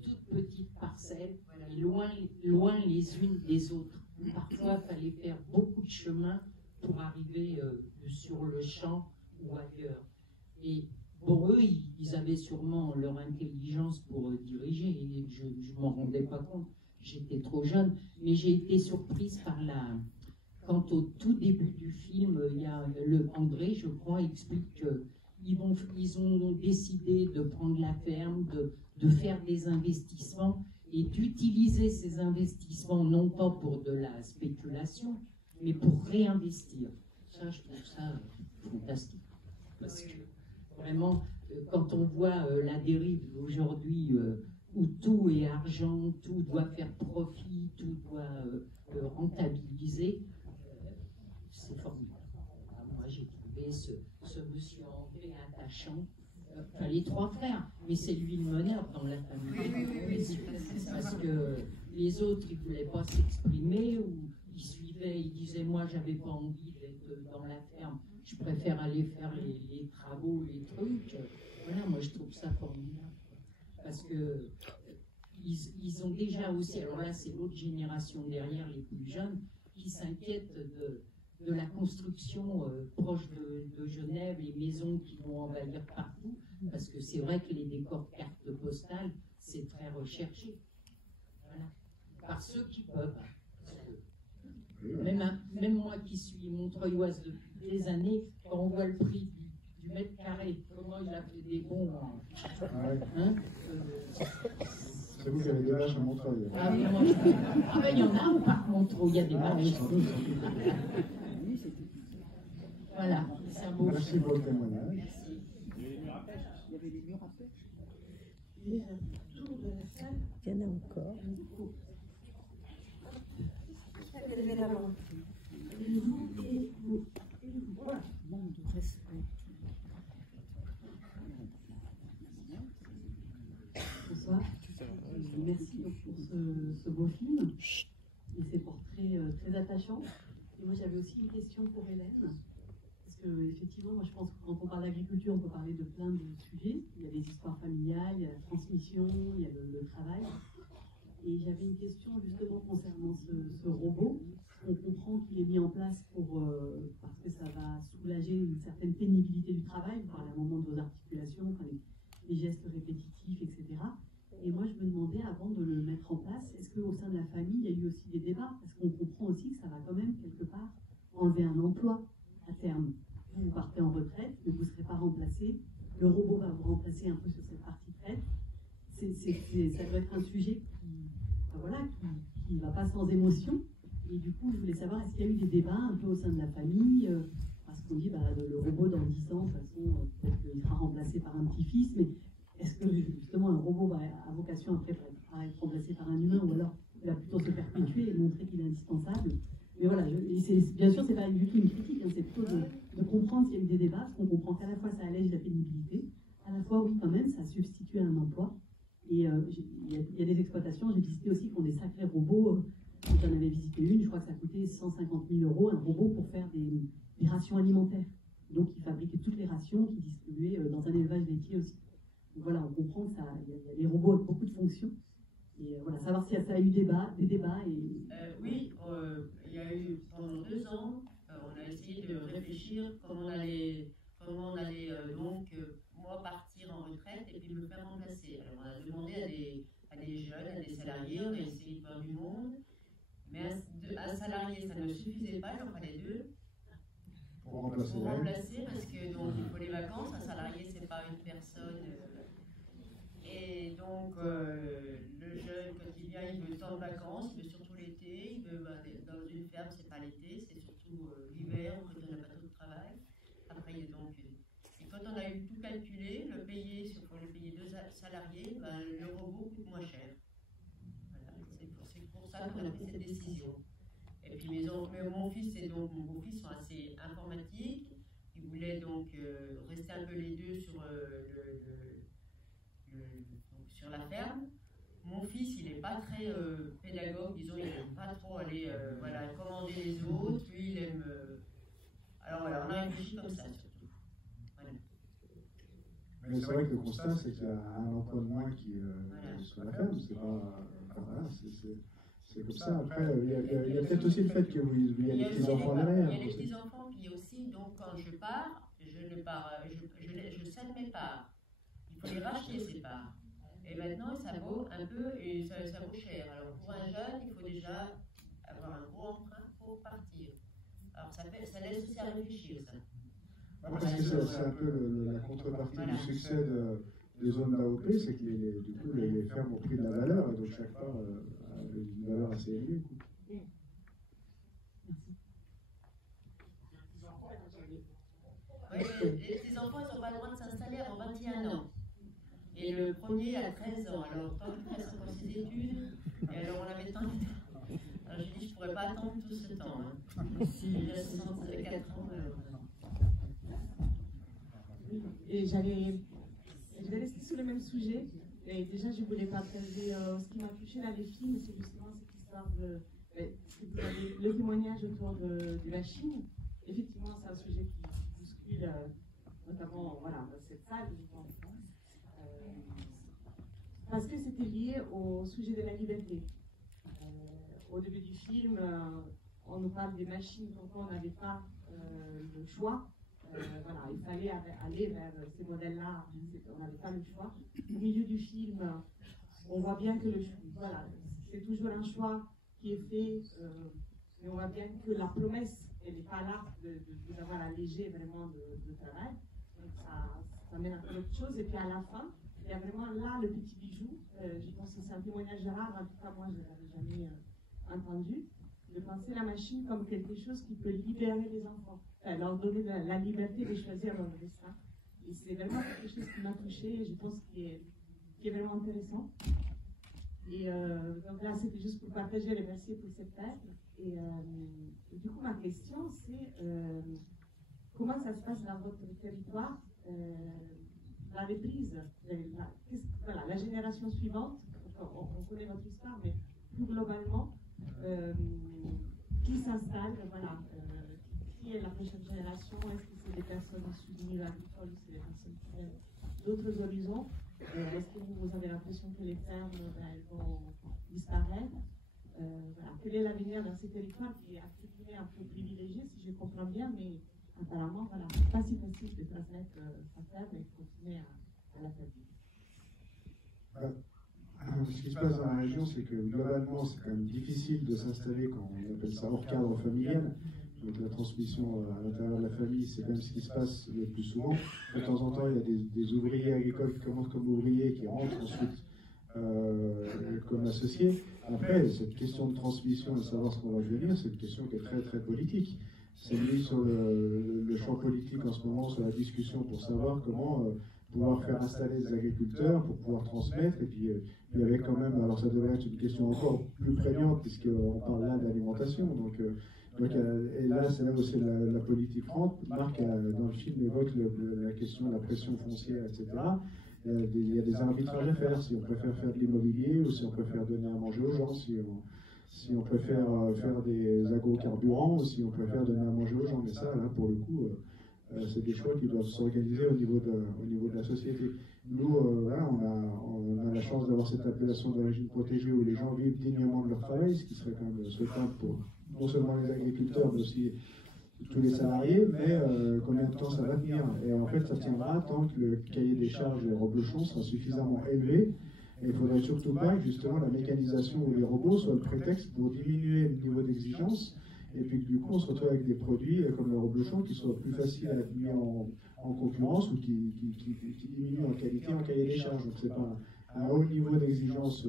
toutes petites parcelles, et loin les unes des autres. Parfois, il fallait faire beaucoup de chemin pour arriver sur le champ ou ailleurs. Et pour eux, ils avaient sûrement leur intelligence pour diriger, et je ne m'en rendais pas compte. J'étais trop jeune, mais j'ai été surprise par quand au tout début du film, il y a André, je crois, explique qu'ils ont décidé de prendre la ferme, de faire des investissements et d'utiliser ces investissements non pas pour de la spéculation, mais pour réinvestir. Ça, je trouve ça fantastique. Parce que vraiment, quand on voit la dérive aujourd'hui, où tout est argent, tout doit faire profit, tout doit rentabiliser, c'est formidable. Moi, j'ai trouvé ce monsieur André attachant. Les 3 frères, mais c'est lui le meneur dans la famille. Oui. Parce que les autres, ils ne voulaient pas s'exprimer, ou ils suivaient, ils disaient, moi, j'avais pas envie d'être dans la ferme, je préfère aller faire les travaux, les trucs. Voilà, moi, je trouve ça formidable. Parce que ils ont déjà aussi, alors là c'est l'autre génération derrière, les plus jeunes, qui s'inquiètent de la construction proche de Genève, les maisons qui vont envahir partout, Parce que c'est vrai que les décors cartes postales, c'est très recherché. Voilà. Par ceux qui peuvent. Même moi qui suis montreuilloise depuis des années, quand on voit le prix du mètre carré, comment il a fait des bons. Hein, c'est vous qui avez des vaches à Montreuil. Ah, mais moi, il y en a par contre, il y a des vaches. Voilà, c'est un beau. Merci pour le témoignage. Il y en a encore. Levez la main. Manque de respect. Bonsoir. Merci donc pour ce beau film et ces portraits très attachants. Et moi j'avais aussi une question pour Hélène. Parce que effectivement, moi je pense que quand on parle d'agriculture, on peut parler de plein de sujets. Il y a des histoires familiales, il y a la transmission, il y a le travail. Et j'avais une question justement concernant ce robot. On comprend qu'il est mis en place parce que ça va soulager une certaine pénibilité du travail. Vous parlez à un moment de vos articulations, enfin, les gestes répétitifs, etc. Et moi je me demandais, avant de le mettre en place, est-ce qu'au sein de la famille, il y a eu aussi des débats? Parce qu'on comprend aussi que ça va quand même quelque part enlever un emploi à terme. Vous partez en retraite, mais vous ne serez pas remplacé. Le robot va vous remplacer un peu sur cette partie traite. Ça doit être un sujet qui ne va pas sans émotion. Et du coup, je voulais savoir, est-ce qu'il y a eu des débats un peu au sein de la famille, parce qu'on dit, le robot dans 10 ans, de toute façon, peut-être qu'il sera remplacé par un petit-fils, mais est-ce que justement un robot a vocation après à être remplacé par un humain, ou alors il va plutôt se perpétuer et montrer qu'il est indispensable? Mais voilà, bien sûr, c'est pas du tout une critique, hein, c'est plutôt de comprendre s'il y a eu des débats, parce qu'on comprend qu'à la fois ça allège la pénibilité, à la fois, oui, quand même, ça substitue à un emploi. Et il y a des exploitations, j'ai visité aussi, qui ont des sacrés robots. J'en avais visité une, je crois que ça coûtait 150 000 €, un robot pour faire des rations alimentaires. Donc, il fabriquait toutes les rations qu'il distribuait dans un élevage laitier aussi. Donc voilà, on comprend qu'il y a des robots avec beaucoup de fonctions. Et voilà, savoir si ça a eu des débats. Oui, il y a eu pendant 2 ans, on a essayé de réfléchir comment on allait donc moi partir en retraite et puis me faire remplacer. Alors on a demandé à des jeunes, à des salariés, on a essayé de voir du monde, mais un salarié ça ne suffisait pas, il en fallait 2 pour remplacer, parce que donc il faut les vacances, un salarié c'est pas une personne. Et donc, le jeune, quand il vient, il veut tant de vacances, il veut surtout l'été, il veut, dans une ferme, c'est pas l'été, c'est surtout l'hiver, quand on n'a pas trop de travail. Après, et quand on a eu tout calculé, pour le payer 2 salariés, le robot coûte moins cher. Voilà, c'est pour ça qu'on a pris cette décision. Et puis mon fils et donc mon beau-fils sont assez informatiques, ils voulaient donc rester un peu les deux sur la ferme. Mon fils, il n'est pas très pédagogue, disons, il n'aime pas trop aller commander les autres. Lui, il aime. Alors voilà, on a réfléchi comme ça surtout. Voilà. Mais c'est vrai que le constat, c'est qu'il y a un emploi de moins qui sur la ferme. C'est pas. Voilà, c'est comme ça. Après, il y a peut-être aussi le fait qu'il y a les petits-enfants derrière. Il y a les petits-enfants, puis aussi, donc quand je pars, je cède mes parts. Il faut les racheter, ces parts. Et maintenant, ça vaut un peu, et ça vaut cher. Alors pour un jeune, il faut déjà avoir un gros emprunt pour partir. Alors ça laisse aussi à réfléchir, ça. Parce que c'est un peu la contrepartie du succès des zones d'AOP, c'est que du coup, les fermes ont pris de la valeur, et donc chaque part a une valeur assez élevée. Oui, les petits-enfants, ils n'ont pas le droit de s'installer avant 21 ans. Et le premier à 13 ans. Alors, tant qu'il fasse encore ses études, et alors on avait tant de temps. Alors, j'ai dit, je ne pourrais pas attendre tout ce temps. Hein. S'il a 64 ans, Et j'allais rester sur le même sujet. Et déjà, je voulais partager ce qui m'a touché dans les films, c'est justement cette histoire le témoignage autour de la Chine. Effectivement, c'est un sujet qui bouscule, notamment dans cette salle, je pense. Parce que c'était lié au sujet de la liberté. Au début du film, on nous parle des machines, pourquoi on n'avait pas le choix voilà, il fallait aller vers ces modèles-là, on n'avait pas le choix. Au milieu du film, on voit bien que voilà, c'est toujours un choix qui est fait, mais on voit bien que la promesse, elle n'est pas là de vous avoir allégé vraiment de travail. Donc ça mène à autre chose. Et puis à la fin, il y a vraiment là le petit bijou. Je pense que c'est un témoignage rare, en tout cas moi je ne l'avais jamais entendu, de penser la machine comme quelque chose qui peut libérer les enfants, leur donner la liberté de choisir leur destin. Et c'est vraiment quelque chose qui m'a touchée et je pense qui est vraiment intéressant. Et donc là, c'était juste pour partager les merci pour cette table. Et du coup, ma question, c'est comment ça se passe dans votre territoire, la reprise, voilà, la génération suivante, on connaît votre histoire, mais plus globalement, qui s'installe, voilà, qui est la prochaine génération, est-ce que c'est des personnes issues du milieu agricole ou c'est des personnes qui viennent d'autres horizons? Est-ce que vous avez l'impression que les fermes elles vont disparaître? Voilà. Quel est l'avenir dans ces territoires qui est un peu privilégié, si je comprends bien, mais apparemment, voilà, pas si facile de transmettre sa ferme et de continuer à la faire vivre. Ce qui se passe dans la région, c'est que globalement, c'est quand même difficile de s'installer quand on appelle ça hors cadre familial. Donc la transmission à l'intérieur de la famille, c'est quand même ce qui se passe le plus souvent. De temps en temps, il y a des ouvriers agricoles qui commencent comme ouvriers, qui rentrent ensuite comme associés. Après, cette question de transmission et savoir ce qu'on va devenir, c'est une question qui est très très politique. C'est mis sur le champ politique en ce moment, sur la discussion pour savoir comment pouvoir faire installer des agriculteurs pour pouvoir transmettre. Et puis il y avait quand même, alors ça devrait être une question encore plus prégnante puisqu'on parle là d'alimentation. Donc, et là, c'est là où c'est la politique rentre. Marc, dans le film, évoque la question de la pression foncière, etc. Il y a des arbitrages à faire, si on préfère faire de l'immobilier ou si on préfère donner à manger aux gens, si on préfère faire des agrocarburants ou si on préfère donner à manger aux gens. Mais ça, là, pour le coup, c'est des choix qui doivent s'organiser au niveau de la société. Nous, voilà, on a la chance d'avoir cette appellation d'origine protégée où les gens vivent dignement de leur travail, ce qui serait quand même souhaitable pour non seulement les agriculteurs, mais aussi tous les salariés, mais combien de temps ça va tenir? Et en fait, ça tiendra tant que le cahier des charges des reblochons sera suffisamment élevé. Et il ne faudrait surtout pas que justement la mécanisation ou les robots soient le prétexte pour diminuer le niveau d'exigence, et puis que du coup on se retrouve avec des produits comme le reblochon qui soient plus faciles à être mis en concurrence ou qui diminuent en qualité en cahier des charges. Donc c'est pas un haut niveau d'exigence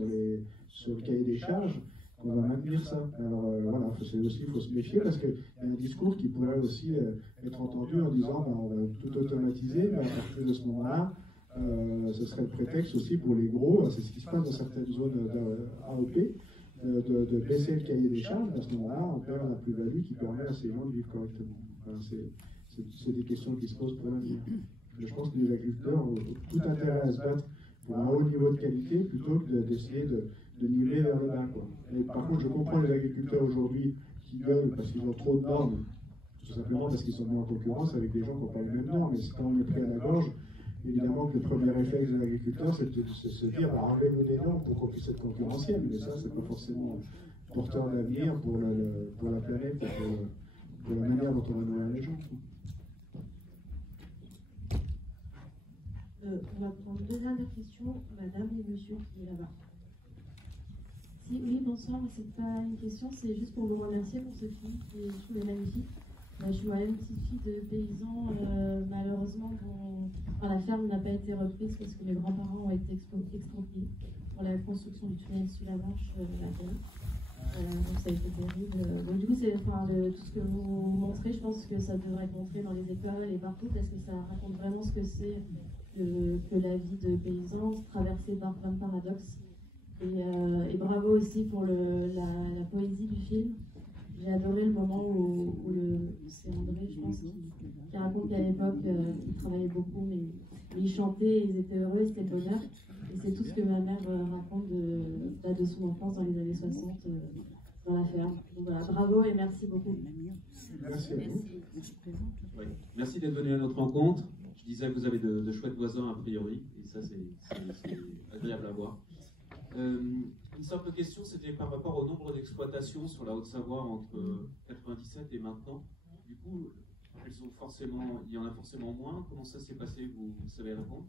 sur le cahier des charges qu'on va maintenir ça. Alors voilà, il faut se méfier parce qu'il y a un discours qui pourrait aussi être entendu en disant on va tout automatiser, mais à partir de ce moment-là, ce serait le prétexte aussi pour les gros, c'est ce qui se passe dans certaines zones d'AOP, de baisser le cahier des charges. À ce moment-là, on perd la plus-value qui permet à ces gens de vivre correctement. Enfin, c'est des questions qui se posent pour l'avenir. Je pense que les agriculteurs ont tout intérêt à se battre pour un haut niveau de qualité plutôt que d'essayer de niveler vers le bas, quoi. Et par contre, je comprends les agriculteurs aujourd'hui qui gueulent parce qu'ils ont trop de normes, tout simplement parce qu'ils sont mis en concurrence avec des gens qui n'ont pas les mêmes normes. Et quand on est pris à la gorge, évidemment que le premier réflexe de l'agriculteur, c'est de se dire enlevez-nous des normes pour qu'on puisse être concurrentiel. Mais ça, c'est pas forcément porteur d'avenir pour la planète, pour la manière dont on va nourrir les gens. On va prendre deux dernières questions, madame et monsieur qui est là-bas. Oui, bonsoir, c'est pas une question, c'est juste pour vous remercier pour ce film qui est magnifique. Je suis moi-même petite fille de paysan, malheureusement, la ferme n'a pas été reprise parce que mes grands-parents ont été expropriés pour la construction du tunnel sous la Manche, la Terre. Donc ça a été terrible. Donc du coup, tout ce que vous montrez, je pense que ça devrait être montré dans les écoles et partout parce que ça raconte vraiment ce que c'est que la vie de paysan, traversée par plein de paradoxes. Et bravo aussi pour la poésie du film. J'ai adoré le moment où c'est André, je pense, qui raconte qu'à l'époque, ils travaillaient beaucoup, mais ils chantaient, ils étaient heureux, c'était le bonheur. Et c'est tout ce que ma mère raconte de son enfance dans les années 60 dans la ferme. Donc voilà, bravo et merci beaucoup. Merci à vous. Oui. Merci d'être venu à notre rencontre. Je disais que vous avez de chouettes voisins a priori, et ça c'est agréable à voir. Une simple question, c'était par rapport au nombre d'exploitations sur la Haute-Savoie entre 97 et maintenant. Du coup, il y en a forcément moins. Comment ça s'est passé? Vous savez répondre?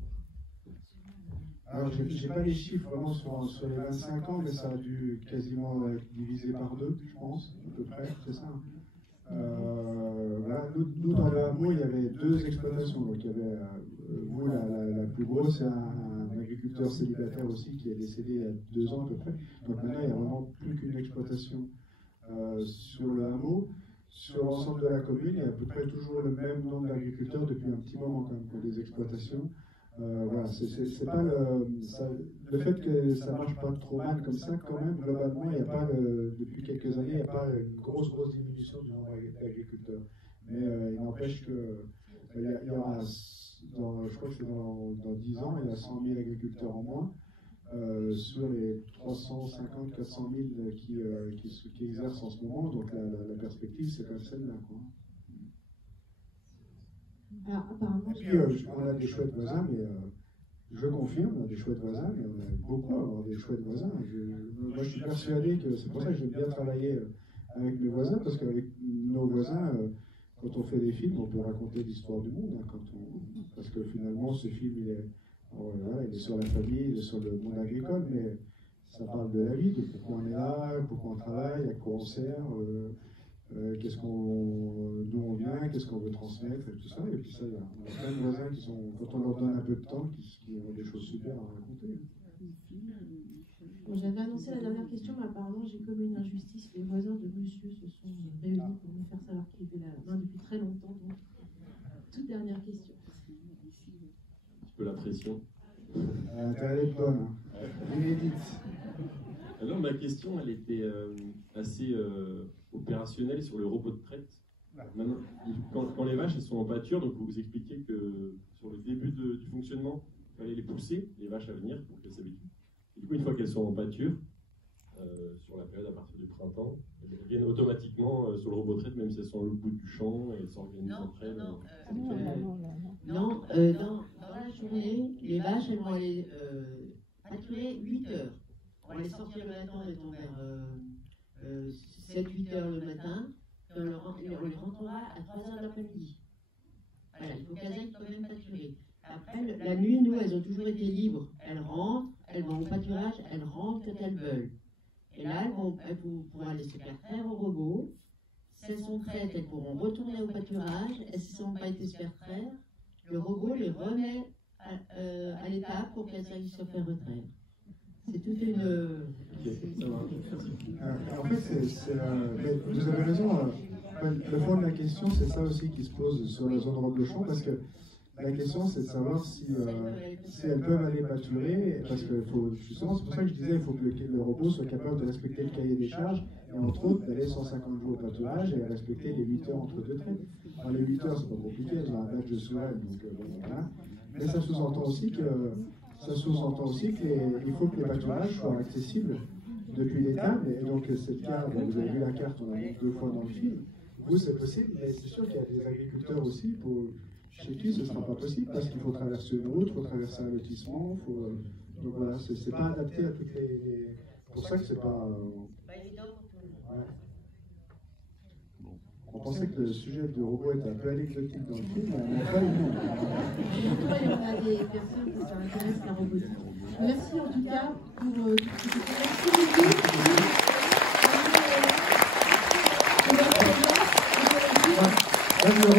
Alors, je n'ai pas les chiffres vraiment sur les 25 ans, mais ça a dû quasiment être divisé par 2, je pense, à peu près, c'est ça. Voilà. Nous, dans le hameau, il y avait 2 exploitations. Donc, il y avait, vous, la plus grosse, c'est un agriculteur célibataire aussi qui est décédé il y a 2 ans à peu près. Donc, maintenant, il n'y a vraiment plus qu'une exploitation sur le hameau. Sur l'ensemble de la commune, il y a à peu près toujours le même nombre d'agriculteurs depuis un petit moment quand même pour des exploitations. Voilà, c'est pas le fait que ça marche pas trop mal comme ça, quand même, globalement, il n'y a pas, depuis quelques années, il n'y a pas une grosse diminution du nombre d'agriculteurs. Mais il n'empêche que il y aura, je crois que c'est dans 10 ans, il y a 100 000 agriculteurs en moins. Sur les 350 400 000 qui exercent en ce moment, donc la perspective, c'est quand même celle-là. Alors, apparemment, et puis, on a des chouettes voisins, mais je confirme, on a des chouettes voisins, mais on a beaucoup à avoir des chouettes voisins. Moi, je suis persuadé que c'est pour ça que j'aime bien travailler avec mes voisins, parce qu'avec nos voisins, quand on fait des films, on peut raconter l'histoire du monde. Hein, parce que finalement, ce film, il est sur la famille, il est sur le monde agricole, mais ça parle de la vie, de pourquoi on est là, pourquoi on travaille, à quoi on sert, d'où on vient, qu'est-ce qu'on veut transmettre, et tout ça. Et puis ça, on a plein de voisins qui sont, quand on leur donne un peu de temps, qui ont des choses super à raconter. Bon, j'avais annoncé la dernière question, mais apparemment j'ai commis une injustice. Les voisins de monsieur se sont réunis pour me faire savoir qu'il était là depuis très longtemps. Donc, toute dernière question. Un petit peu la pression. Elle est bonne, inédite. Alors ma question, elle était assez opérationnelle sur le robot de traite. Maintenant, quand les vaches elles sont en pâture, donc vous expliquez que sur le début du fonctionnement, il fallait les pousser, les vaches à venir, pour qu'elles s'habituent. Et du coup, une fois qu'elles sont en pâture, sur la période à partir du printemps, elles reviennent automatiquement sur le robot de traite, même si elles sont à l'autre bout du champ, et elles s'organisent entre elles. Non, dans la journée, les vaches, elles vont aller pâturer 8 heures. On va les sortir le matin, mettons vers 7-8 heures le matin, et on les rentrera à 3 heures de l'après-midi. Voilà, il faut qu'elles aillent quand même pâturer. Après, la nuit, nous, elles ont toujours été libres. Elles rentrent, elles vont au pâturage, elles rentrent quand elles veulent. Et là, elles pourront aller se faire traire au robot. Si elles sont traites, elles pourront retourner au pâturage. Et si elles n'ont pas été se faire traire, le robot les remet à l'état pour qu'elles aillent se faire retraire. C'est toute une... En fait, vous avez raison. Le fond de la question, c'est ça aussi qui se pose sur la zone Roble-le-Champ, parce que la question, c'est de savoir si elles peuvent aller pâturer, parce que justement, c'est pour ça que je disais, il faut que le robot soit capable de respecter le cahier des charges, et entre autres, d'aller 150 jours au pâturage et respecter les 8 heures entre 2 traites. Alors, les 8 heures, c'est pas compliqué, elles ont un badge de soirée, donc voilà. Mais ça sous-entend aussi qu'il faut que les pâturages soient accessibles depuis l'État, et donc cette carte, vous avez vu la carte, on l'a vu 2 fois dans le film. Vous, c'est possible, mais c'est sûr qu'il y a des agriculteurs aussi chez qui ce ne sera pas possible, parce qu'il faut traverser une route, il faut traverser un lotissement, donc voilà, c'est pas adapté à toutes les... C'est pour ça que c'est pas... Ouais. On pensait que le sujet du robot était un peu anecdotique dans le film, mais on n'a pas eu Il y a des personnes qui s'intéressent à la robotique. Merci en tout cas pour tout ce que vous avez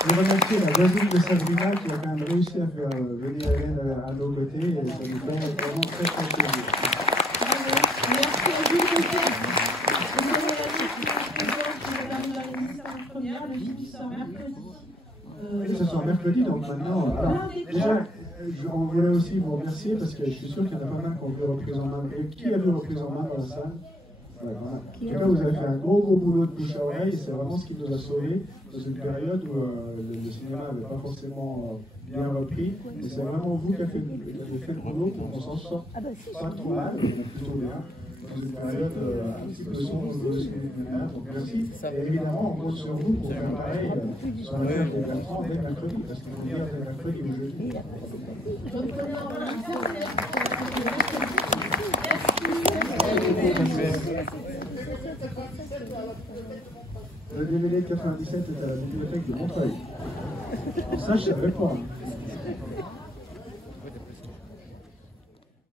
Je remercie la voisine de Sabrina qui a quand même réussi à faire venir Hélène à nos côtés, et ça nous fait vraiment très très plaisir. Merci à vous, le film sort mercredi. Oui, ça sort mercredi, donc maintenant. Alors, déjà, on voulait aussi vous remercier parce que je suis sûr qu'il y en a pas mal qui ont vu Reprise en main. Et qui a vu Reprise en main dans la salle? Voilà. En tout cas, vous avez fait un gros boulot de bouche à oreille, et c'est vraiment ce qui nous a sauvés dans une période où le cinéma n'avait pas forcément bien repris. Et c'est vraiment vous qui avez fait le boulot pour qu'on s'en sorte pas trop mal, mais plutôt bien, dans une période un petit peu sombre de cinéma. Donc merci. Et évidemment, on compte sur vous pour faire pareil sur la fête des Bertrand dès mercredi, parce qu'il faut dire dès mercredi ou jeudi. Merci. Le DVD de 97 était à la bibliothèque de Montreuil. Alors ça, je savais pas.